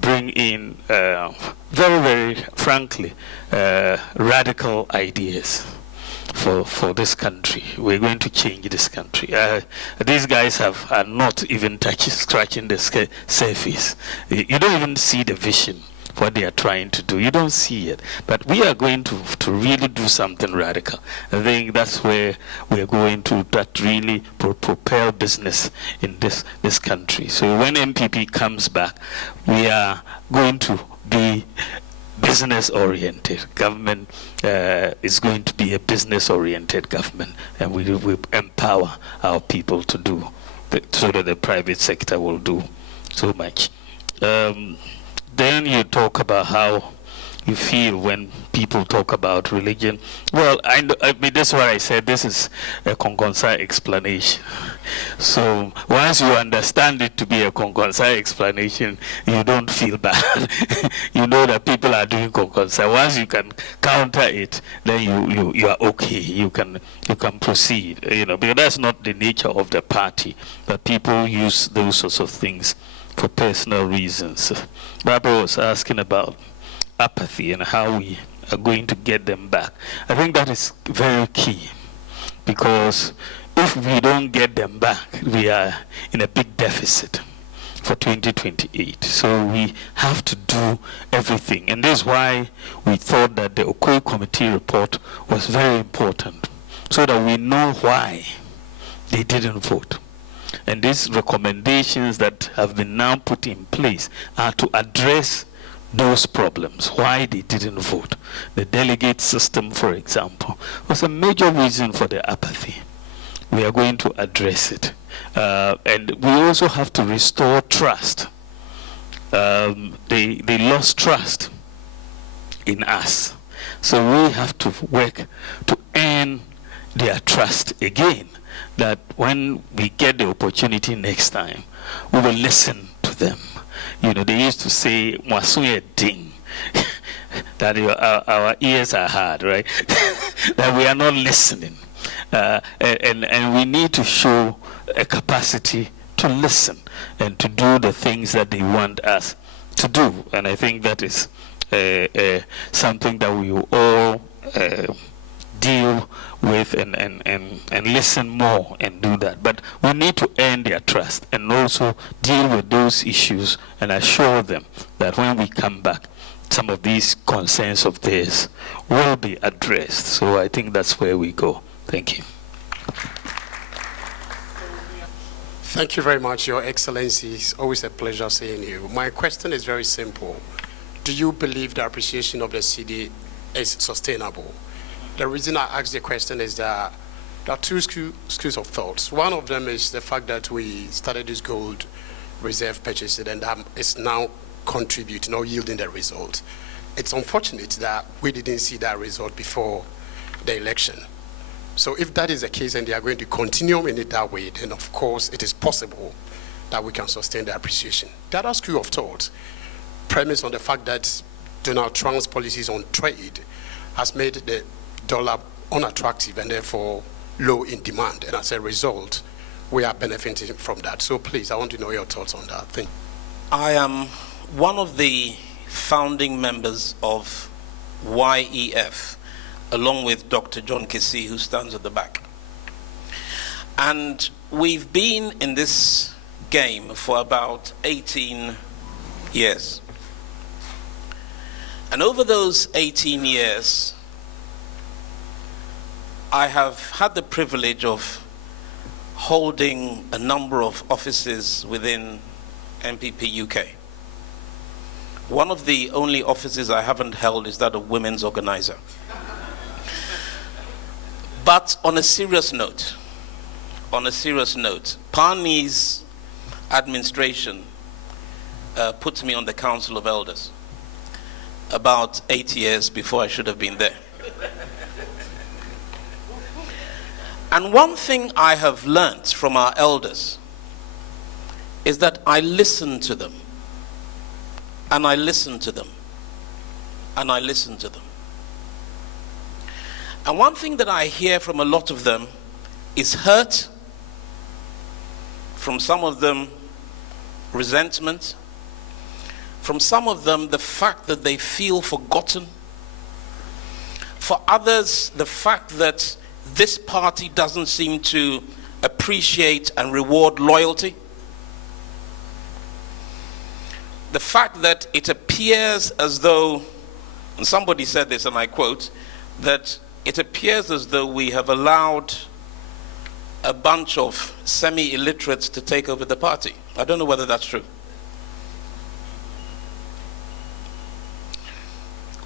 bring in very, very frankly, radical ideas for this country. We're going to change this country. These guys are not even scratching the surface. You don't even see the vision, what they are trying to do. You don't see it. But we are going to really do something radical. I think that's where we are going to really propel business in this country. So when NPP comes back, we are going to be business-oriented. Government is going to be a business-oriented government, and we empower our people to do so that the private sector will do so much. Then you talk about how you feel when people talk about religion. Well, I mean, that's why I said this is a Kongonsa explanation. So once you understand it to be a Kongonsa explanation, you don't feel bad. You know that people are doing Kongonsa. Once you can counter it, then you are okay. You can proceed. Because that's not the nature of the party. But people use those sorts of things for personal reasons. Barbara was asking about apathy and how we are going to get them back. I think that is very key, because if we don't get them back, we are in a big deficit for 2028. So we have to do everything. And this is why we thought that the Okoye Committee report was very important, so that we know why they didn't vote. And these recommendations that have been now put in place are to address those problems, why they didn't vote. The delegate system, for example, was a major reason for the apathy. We are going to address it. And we also have to restore trust. They lost trust in us. So we have to work to earn their trust again, that when we get the opportunity next time, we will listen to them. They used to say, "Mwasuye ding," that our ears are hard, right? That we are not listening. And we need to show a capacity to listen and to do the things that they want us to do. And I think that is something that we will all deal with and listen more and do that. But we need to earn their trust and also deal with those issues and assure them that when we come back, some of these concerns of theirs will be addressed. So I think that's where we go. Thank you. Thank you very much, Your Excellency. It's always a pleasure seeing you. My question is very simple. Do you believe the appreciation of the CD is sustainable? The reason I ask the question is that there are two schools of thoughts. One of them is the fact that we started this gold reserve purchase and it's now contributing or yielding the result. It's unfortunate that we didn't see that result before the election. So if that is the case and they are going to continue in it that way, then of course it is possible that we can sustain the appreciation. The other school of thought premise on the fact that Donald Trump's policies on trade has made the dollar unattractive and therefore low in demand, and as a result we are benefiting from that. So please, I want to know your thoughts on that thing. I am one of the founding members of YEF, along with Dr. John Kessie, who stands at the back. And we've been in this game for about 18 years. And over those 18 years, I have had the privilege of holding a number of offices within NPP UK. One of the only offices I haven't held is that of women's organizer. But on a serious note, Parni's administration put me on the Council of Elders about 8 years before I should have been there. And one thing I have learnt from our elders is that I listen to them, and I listen to them, and I listen to them. And one thing that I hear from a lot of them is hurt. From some of them, resentment. From some of them, the fact that they feel forgotten. For others, the fact that this party doesn't seem to appreciate and reward loyalty. The fact that it appears as though, and somebody said this and I quote, that it appears as though we have allowed a bunch of semi-illiterates to take over the party. I don't know whether that's true.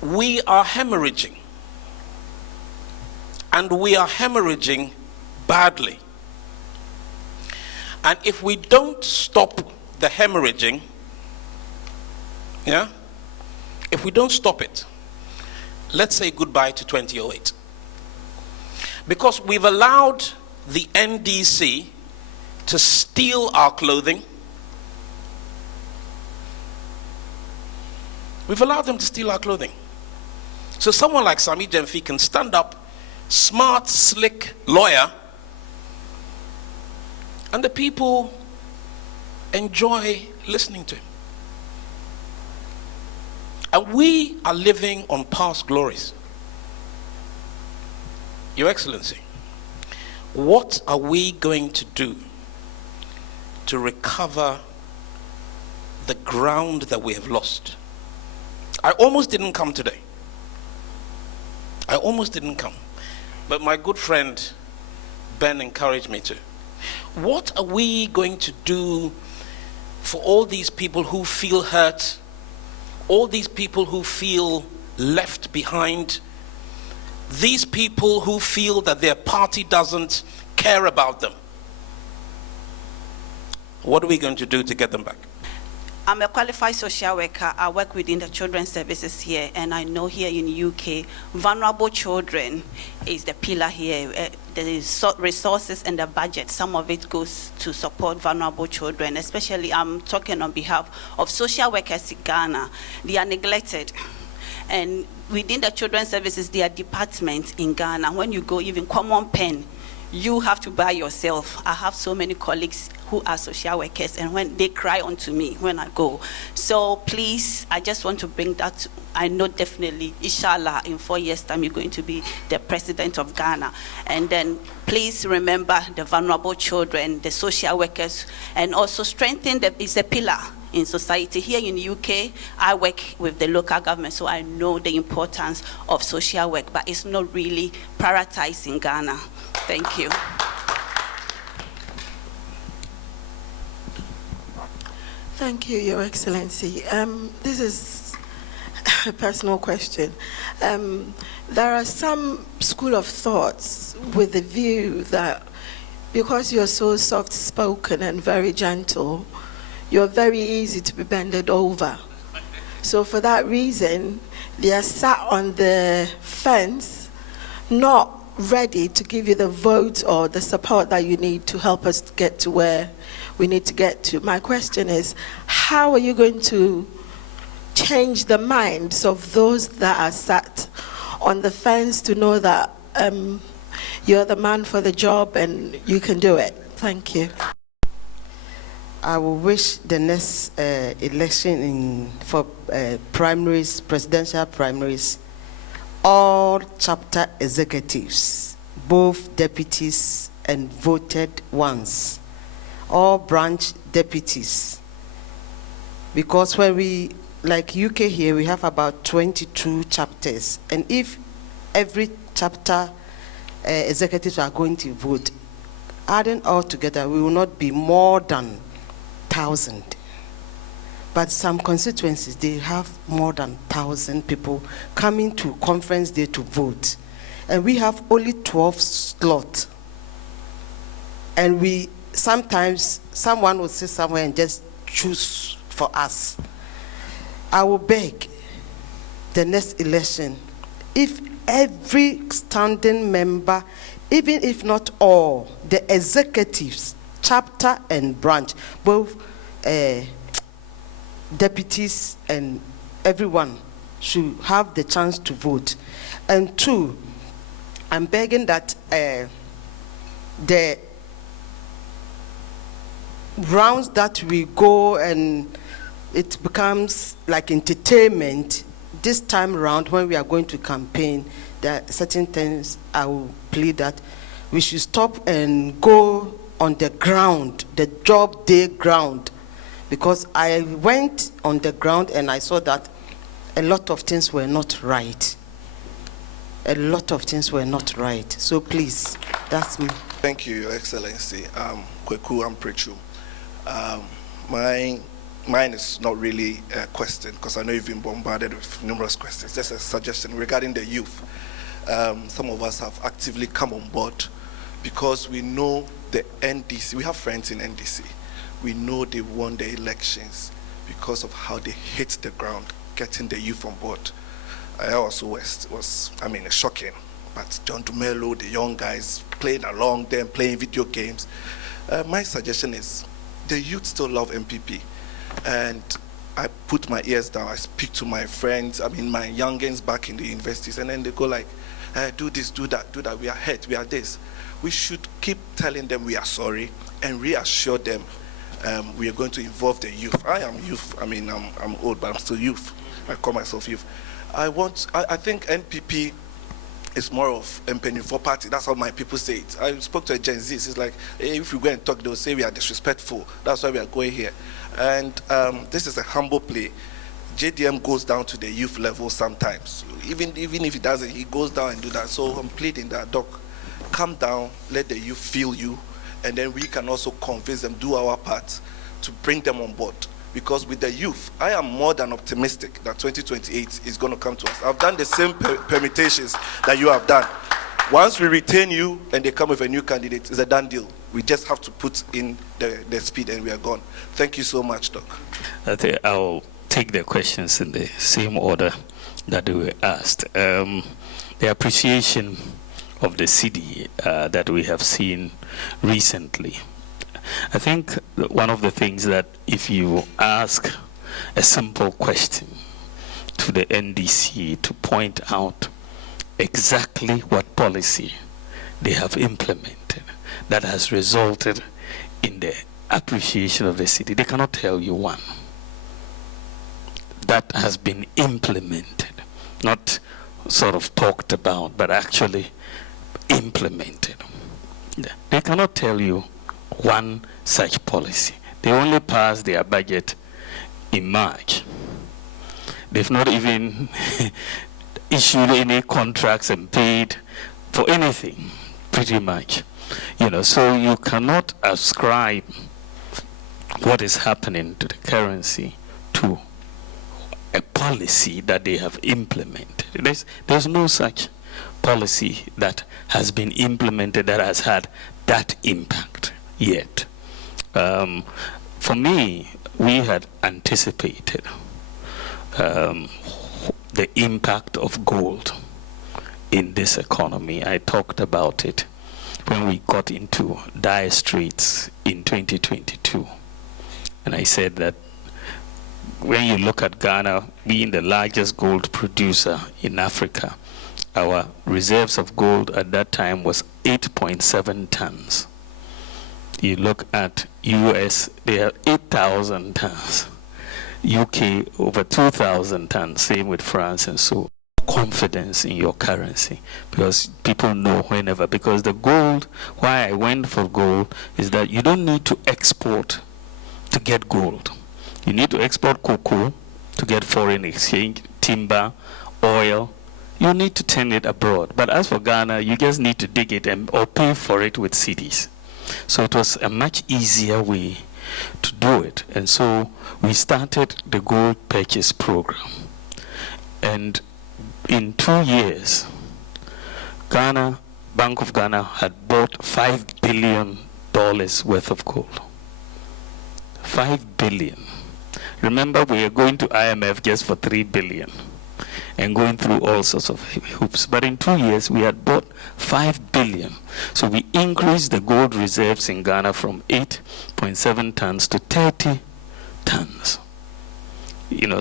We are hemorrhaging. And we are hemorrhaging badly. And if we don't stop the hemorrhaging, if we don't stop it, let's say goodbye to 2008. Because we've allowed the NDC to steal our clothing. We've allowed them to steal our clothing. So someone like Sami Jemfi can stand up, smart, slick lawyer, and the people enjoy listening to him. And we are living on past glories. Your Excellency, what are we going to do to recover the ground that we have lost? I almost didn't come today. I almost didn't come. But my good friend Ben encouraged me to. What are we going to do for all these people who feel hurt, all these people who feel left behind, these people who feel that their party doesn't care about them? What are we going to do to get them back? I'm a qualified social worker. I work within the children's services here, and I know here in the UK, vulnerable children is the pillar here. The resources and the budget, some of it goes to support vulnerable children, especially I'm talking on behalf of social workers in Ghana. They are neglected. And within the children's services, there are departments in Ghana. When you go, even common pen, you have to buy yourself. I have so many colleagues who are social workers, and when they cry onto me when I go. So please, I just want to bring that. I know definitely, inshallah, in 4 years' time, you're going to be the president of Ghana. And then please remember the vulnerable children, the social workers, and also strengthen it's a pillar in society. Here in the UK, I work with the local government, so I know the importance of social work, but it's not really prioritized in Ghana. Thank you. Thank you, Your Excellency. This is a personal question. There are some school of thoughts with the view that because you're so soft-spoken and very gentle, you're very easy to be bended over. So for that reason, they are sat on the fence, not ready to give you the vote or the support that you need to help us get to where we need to get to. My question is, how are you going to change the minds of those that are sat on the fence to know that you're the man for the job and you can do it? Thank you. I will wish the next election for primaries, presidential primaries, all chapter executives, both deputies and voted ones, all branch deputies. Because when we, like UK here, we have about 22 chapters. And if every chapter executives are going to vote, adding all together, we will not be more than 1,000. But some constituencies, they have more than 1,000 people coming to conference day to vote. And we have only 12 slots. And we sometimes, someone will sit somewhere and just choose for us. I will beg the next election, if every standing member, even if not all, the executives, chapter and branch, both deputies and everyone should have the chance to vote. And two, I'm begging that the rounds that we go and it becomes like entertainment. This time around, when we are going to campaign, there are certain things I will plead that we should stop and go on the ground, the job day ground, because I went on the ground and I saw that a lot of things were not right. A lot of things were not right. So please, that's me. Thank you, Your Excellency. Kweku Amprechu. Mine is not really a question, because I know you've been bombarded with numerous questions. Just a suggestion regarding the youth. Some of us have actively come on board because we know the NDC, we have friends in NDC. We know they won the elections because of how they hit the ground, getting the youth on board. I also was shocking. But John Dumelo, the young guys playing along them, playing video games. My suggestion is the youth still love NPP. And I put my ears down, I speak to my friends, my youngins back in the universities, and then they go like, do this, do that, we are hurt, we are this. We should keep telling them we are sorry and reassure them we are going to involve the youth. I am youth, I'm old, but I'm still youth. I call myself youth. I think NPP is more of a party. That's how my people say it. I spoke to a Gen Z. It's like, hey, if we go and talk, they'll say we are disrespectful. That's why we are going here. And this is a humble play. JDM goes down to the youth level sometimes. Even if he doesn't, he goes down and do that. So I'm pleading that, Doc, come down, let the youth feel you, and then we can also convince them, do our part to bring them on board. Because with the youth, I am more than optimistic that 2028 is going to come to us. I've done the same permutations that you have done. Once we retain you and they come with a new candidate, it's a done deal. We just have to put in the speed and we are gone. Thank you so much, Doc. I think I'll take the questions in the same order that they were asked. The appreciation of the city that we have seen recently. I think one of the things that if you ask a simple question to the NDC to point out exactly what policy they have implemented that has resulted in the appreciation of the city, they cannot tell you one that has been implemented, not sort of talked about, but actually implemented. They cannot tell you one such policy. They only passed their budget in March. They've not even issued any contracts and paid for anything, pretty much. So you cannot ascribe what is happening to the currency to a policy that they have implemented. There's no such policy that has been implemented that has had that impact yet. For me, we had anticipated the impact of gold in this economy. I talked about it when we got into dire straits in 2022. And I said that when you look at Ghana being the largest gold producer in Africa, our reserves of gold at that time was 8.7 tons. You look at US, they have 8,000 tons. UK, over 2,000 tons, same with France. And so confidence in your currency, because people know whenever, because the gold, why I went for gold is that you don't need to export to get gold. You need to export cocoa to get foreign exchange, timber, oil. You need to turn it abroad. But as for Ghana, you just need to dig it or pay for it with cedis. So it was a much easier way to do it. And so we started the gold purchase program. And in 2 years, Bank of Ghana had bought $5 billion worth of gold. 5 billion. Remember, we are going to IMF just for 3 billion and going through all sorts of hoops. But in 2 years, we had bought 5 billion. So we increased the gold reserves in Ghana from 8.7 tons to 30 tons.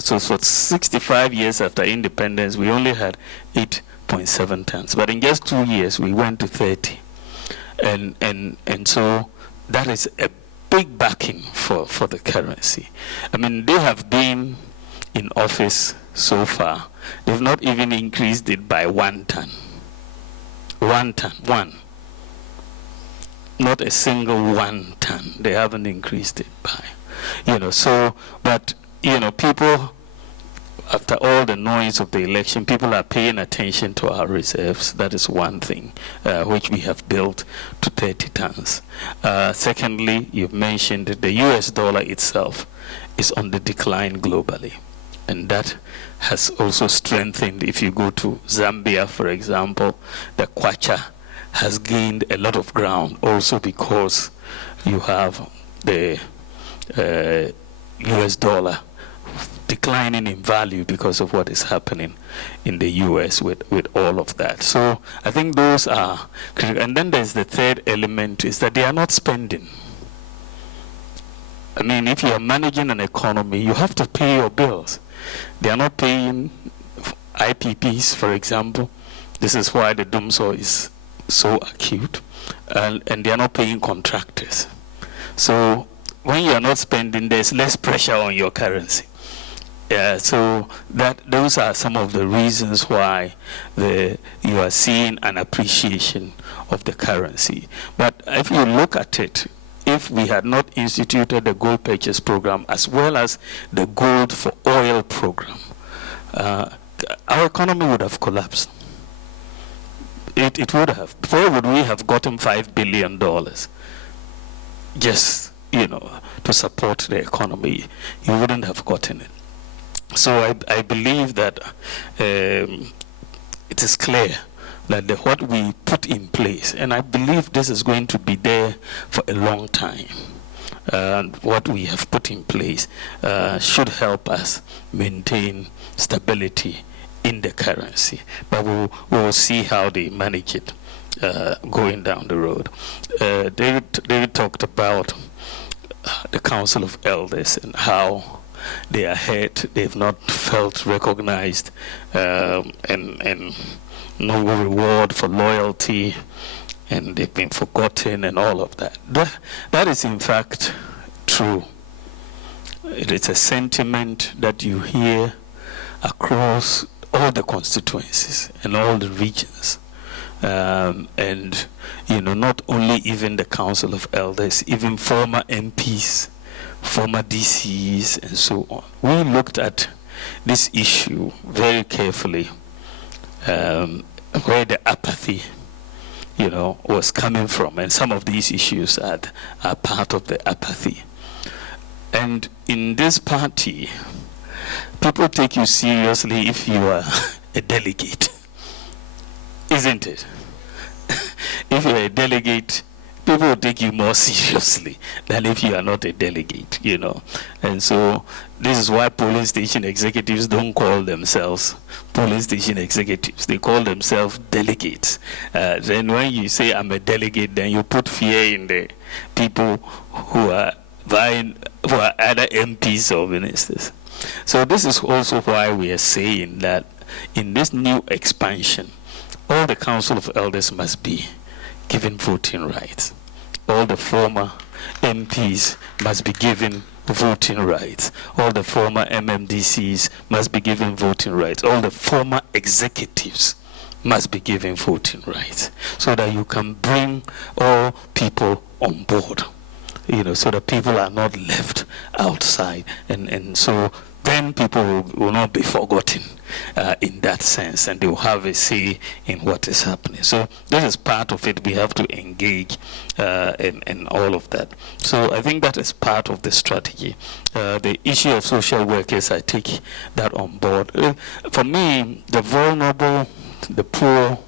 So for 65 years after independence, we only had 8.7 tons. But in just 2 years, we went to 30. And so that is a big backing for the currency. I mean, they have been in office so far. They've not even increased it by 1 ton. 1 ton, one. Not a single 1 ton. They haven't increased it by, so, but, people, after all the noise of the election, people are paying attention to our reserves. That is one thing, which we have built to 30 tons. Secondly, you've mentioned that the US dollar itself is on the decline globally. And that has also strengthened. If you go to Zambia, for example, the kwacha has gained a lot of ground also because you have the US dollar declining in value because of what is happening in the US with all of that. So I think those are critical. And then there's the third element, is that they are not spending. I mean, if you are managing an economy, you have to pay your bills. They are not paying IPPs, for example. This is why the doomsday is so acute. And they are not paying contractors. So when you are not spending, there's less pressure on your currency. So those are some of the reasons why you are seeing an appreciation of the currency. But if you look at it, if we had not instituted the gold purchase program as well as the gold for oil program, our economy would have collapsed. It would have. Where would we have gotten $5 billion just, to support the economy? You wouldn't have gotten it. So I believe that it is clear that what we put in place, and I believe this is going to be there for a long time, what we have put in place should help us maintain stability in the currency. But we'll see how they manage it going down the road. David talked about the Council of Elders and how they are hurt, they've not felt recognized, and no reward for loyalty, and they've been forgotten and all of that. That is in fact true. It is a sentiment that you hear across all the constituencies and all the regions. And, not only even the Council of Elders, even former MPs, former DCs, and so on. We looked at this issue very carefully, where the apathy, was coming from, and some of these issues are part of the apathy. And in this party, people take you seriously if you are a delegate, isn't it? If you're a delegate, people will take you more seriously than if you are not a delegate, And so this is why polling station executives don't call themselves polling station executives. They call themselves delegates. Then when you say I'm a delegate, then you put fear in the people who are either MPs or ministers. So this is also why we are saying that in this new expansion, all the Council of Elders must be given voting rights. All the former MPs must be given voting rights. All the former MMDCs must be given voting rights. All the former executives must be given voting rights, so that you can bring all people on board, so that people are not left outside. And so then people will not be forgotten in that sense, and they will have a say in what is happening. So this is part of it. We have to engage in all of that. So I think that is part of the strategy. The issue of social workers, I take that on board. For me, the vulnerable, the poor,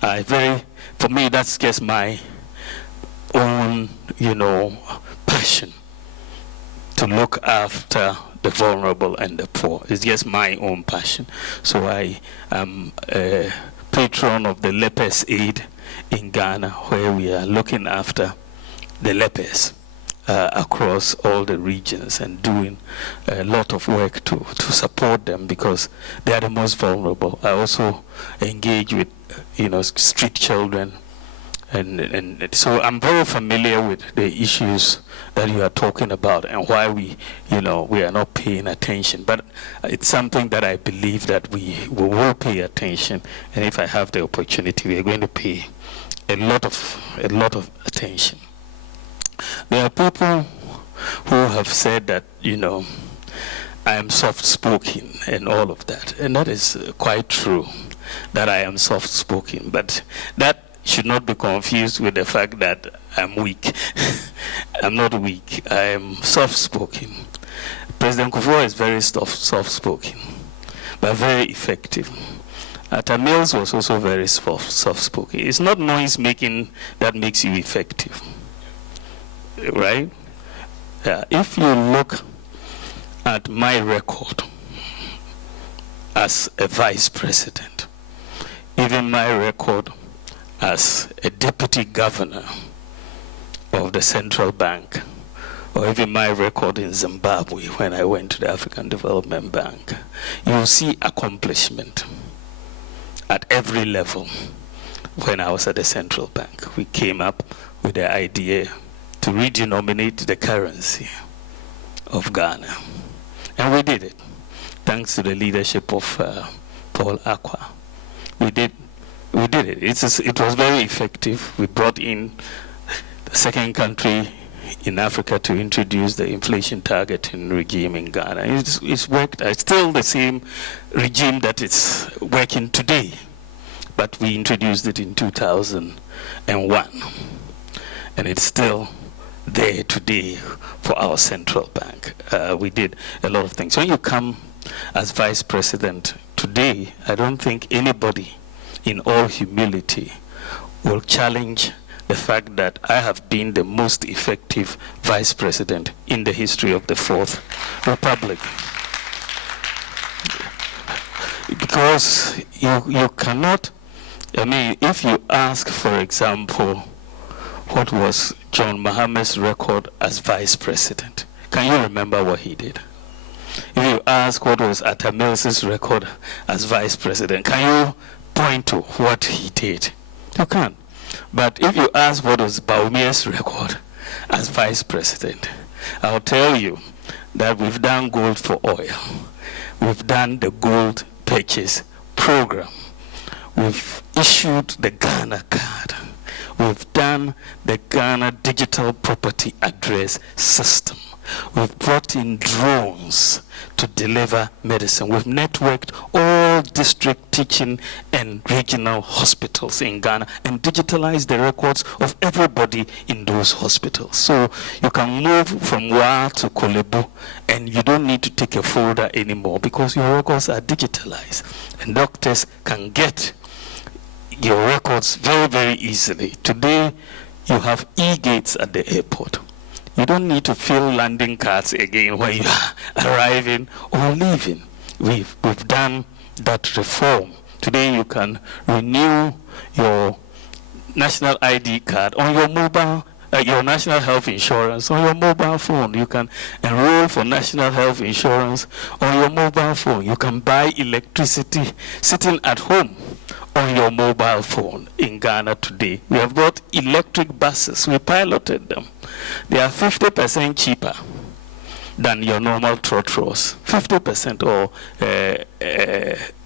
for me, that's just my own, passion to look after the vulnerable and the poor. It's just my own passion. So I am a patron of the Lepers Aid in Ghana, where we are looking after the lepers across all the regions and doing a lot of work to support them, because they are the most vulnerable. I also engage with street children, And so I'm very familiar with the issues that you are talking about and why we are not paying attention. But it's something that I believe that we will pay attention. And if I have the opportunity, we are going to pay a lot of attention. There are people who have said that, I am soft-spoken and all of that. And that is quite true, that I am soft-spoken. But that should not be confused with the fact that I'm weak. I'm not weak. I am soft-spoken. President Kufuor is very soft-spoken, but very effective. Atta Mills was also very soft-spoken. It's not noise-making that makes you effective, right? If you look at my record as a vice president, even my record as a deputy governor of the central bank, or even my record in Zimbabwe when I went to the African Development Bank, you'll see accomplishment at every level. When I was at the central bank, we came up with the idea to redenominate the currency of Ghana. And we did it, thanks to the leadership of Paul Akwa. We did it. It was very effective. We brought in the second country in Africa to introduce the inflation targeting regime in Ghana. It's worked. It's still the same regime that is working today, but we introduced it in 2001, and it's still there today for our central bank. We did a lot of things. When you come as vice president today, I don't think anybody in all humility will challenge the fact that I have been the most effective vice president in the history of the Fourth Republic. Because you cannot, if you ask, for example, what was John Mahamudu's record as vice president, can you remember what he did? If you ask what was Atta Mills's record as vice president, can you point to what he did? You can't. But if you ask what was Bawumia's record as vice president, I'll tell you that we've done gold for oil. We've done the gold purchase program. We've issued the Ghana card. We've done the Ghana digital property address system. We've brought in drones to deliver medicine. We've networked all district teaching and regional hospitals in Ghana and digitalized the records of everybody in those hospitals. So you can move from Wa to Kolebu and you don't need to take a folder anymore because your records are digitalized. And doctors can get your records very, very easily. Today, you have e-gates at the airport. You don't need to fill landing cards again when you are arriving or leaving. We've done that reform. Today you can renew your national ID card on your mobile, your national health insurance on your mobile phone. You can enroll for national health insurance on your mobile phone. You can buy electricity sitting at home on your mobile phone in Ghana today. We have got electric buses. We piloted them. They are 50% cheaper than your normal trotros, 50% or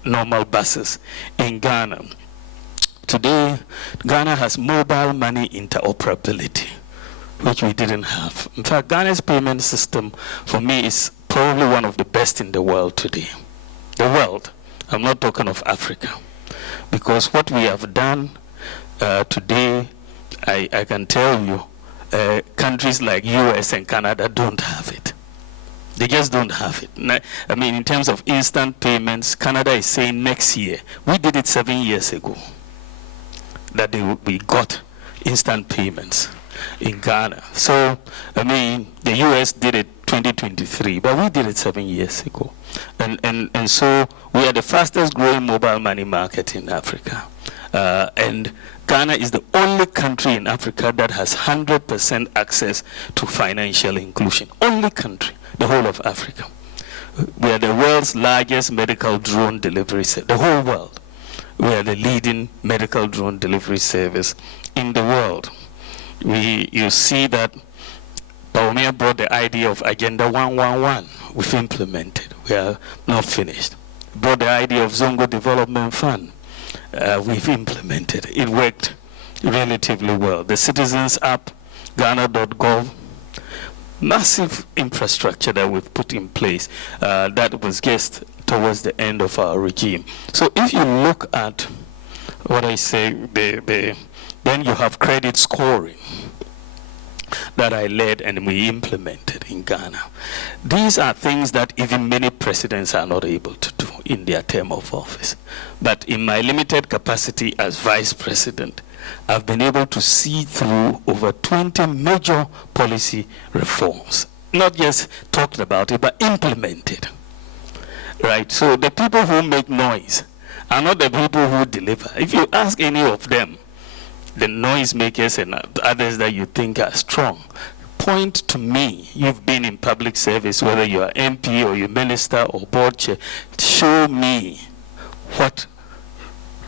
normal buses in Ghana. Today, Ghana has mobile money interoperability, which we didn't have. In fact, Ghana's payment system, for me, is probably one of the best in the world today. The world. I'm not talking of Africa. Because what we have done today, I can tell you, countries like US and Canada don't have it. They just don't have it. I mean, in terms of instant payments, Canada is saying next year. We did it 7 years ago, that we got instant payments in Ghana. So, I mean, the US did it 2023, but we did it 7 years ago. And so we are the fastest growing mobile money market in Africa. And Ghana is the only country in Africa that has 100% access to financial inclusion. Only country, the whole of Africa. We are the world's largest medical drone delivery set, the whole world. We are the leading medical drone delivery service in the world. You see that Bawumia brought the idea of Agenda 111. We've implemented. We are not finished. Brought the idea of Zongo Development Fund. We've implemented. It worked relatively well. The Citizens App, Ghana.gov, massive infrastructure that we've put in place that was just towards the end of our regime. So if you look at what I say, then you have credit scoring that I led and we implemented in Ghana. These are things that even many presidents are not able to do in their term of office. But in my limited capacity as vice president, I've been able to see through over 20 major policy reforms. Not just talked about it, but implemented. Right? So the people who make noise are not the people who deliver. If you ask any of them, the noisemakers and others that you think are strong, point to me. You've been in public service, whether you're MP or you're minister or board chair. Show me what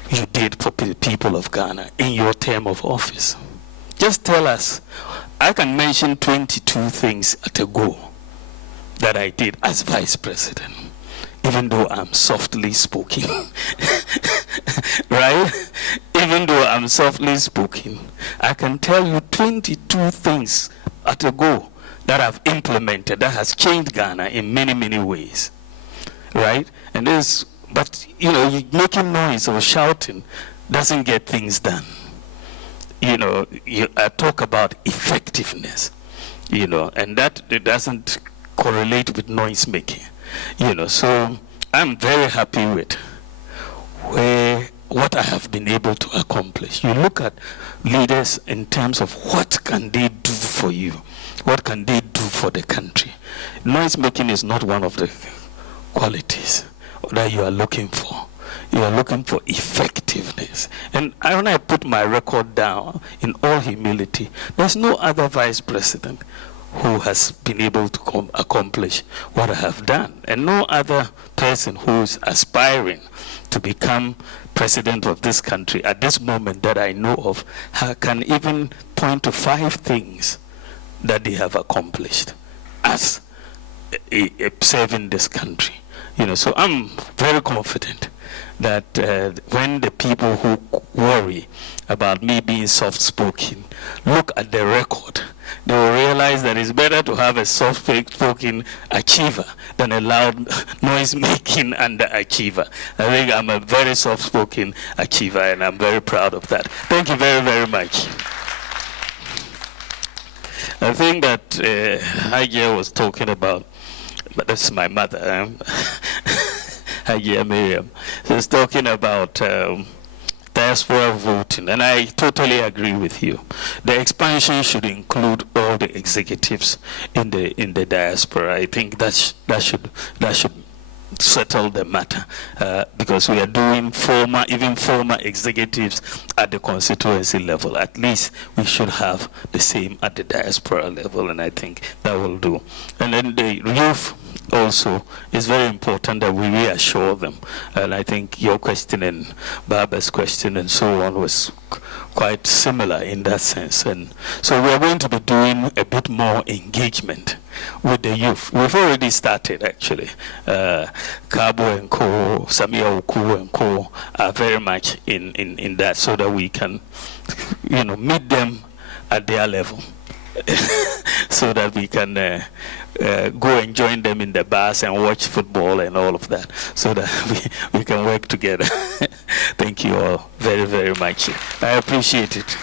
you did for the people of Ghana in your term of office. Just tell us. I can mention 22 things at a go that I did as vice president, even though I'm softly spoken. Right? Even though I'm softly spoken, I can tell you 22 things at a go that I've implemented that has changed Ghana in many, many ways. Right? And there's, but you know, making noise or shouting doesn't get things done. You know, I talk about effectiveness, you know, and that it doesn't correlate with noise making. You know, so I'm very happy with what I have been able to accomplish. You look at leaders in terms of what can they do for you, what can they do for the country. Noise making is not one of the qualities that you are looking for. You are looking for effectiveness. And when I put my record down in all humility, there's no other vice president who has been able to accomplish what I have done. And no other person who's aspiring to become president of this country at this moment that I know of can even point to 5 things that they have accomplished as serving this country. You know, so I'm very confident that when the people who worry about me being soft-spoken look at the record, they will realize that it's better to have a soft-spoken achiever than a loud noise-making underachiever. I think I'm a very soft-spoken achiever, and I'm very proud of that. Thank you very, very much. I think that Hagia was talking about, but that's my mother, Hagia Miriam. She's talking about diaspora voting, and I totally agree with you. The expansion should include all the executives in the diaspora. I think that should settle the matter, because we are doing even former executives at the constituency level. At least we should have the same at the diaspora level, and I think that will do. And then the youth also is very important that we reassure them. And I think your question and Barbara's question and so on was quite similar in that sense. And so we are going to be doing a bit more engagement with the youth. We've already started, actually. Kabo and Co, Samia Oku and Co are very much in that, so that we can, you know, meet them at their level. So that we can go and join them in the bars and watch football and all of that, so that we can work together. Thank you all very, very much. I appreciate it.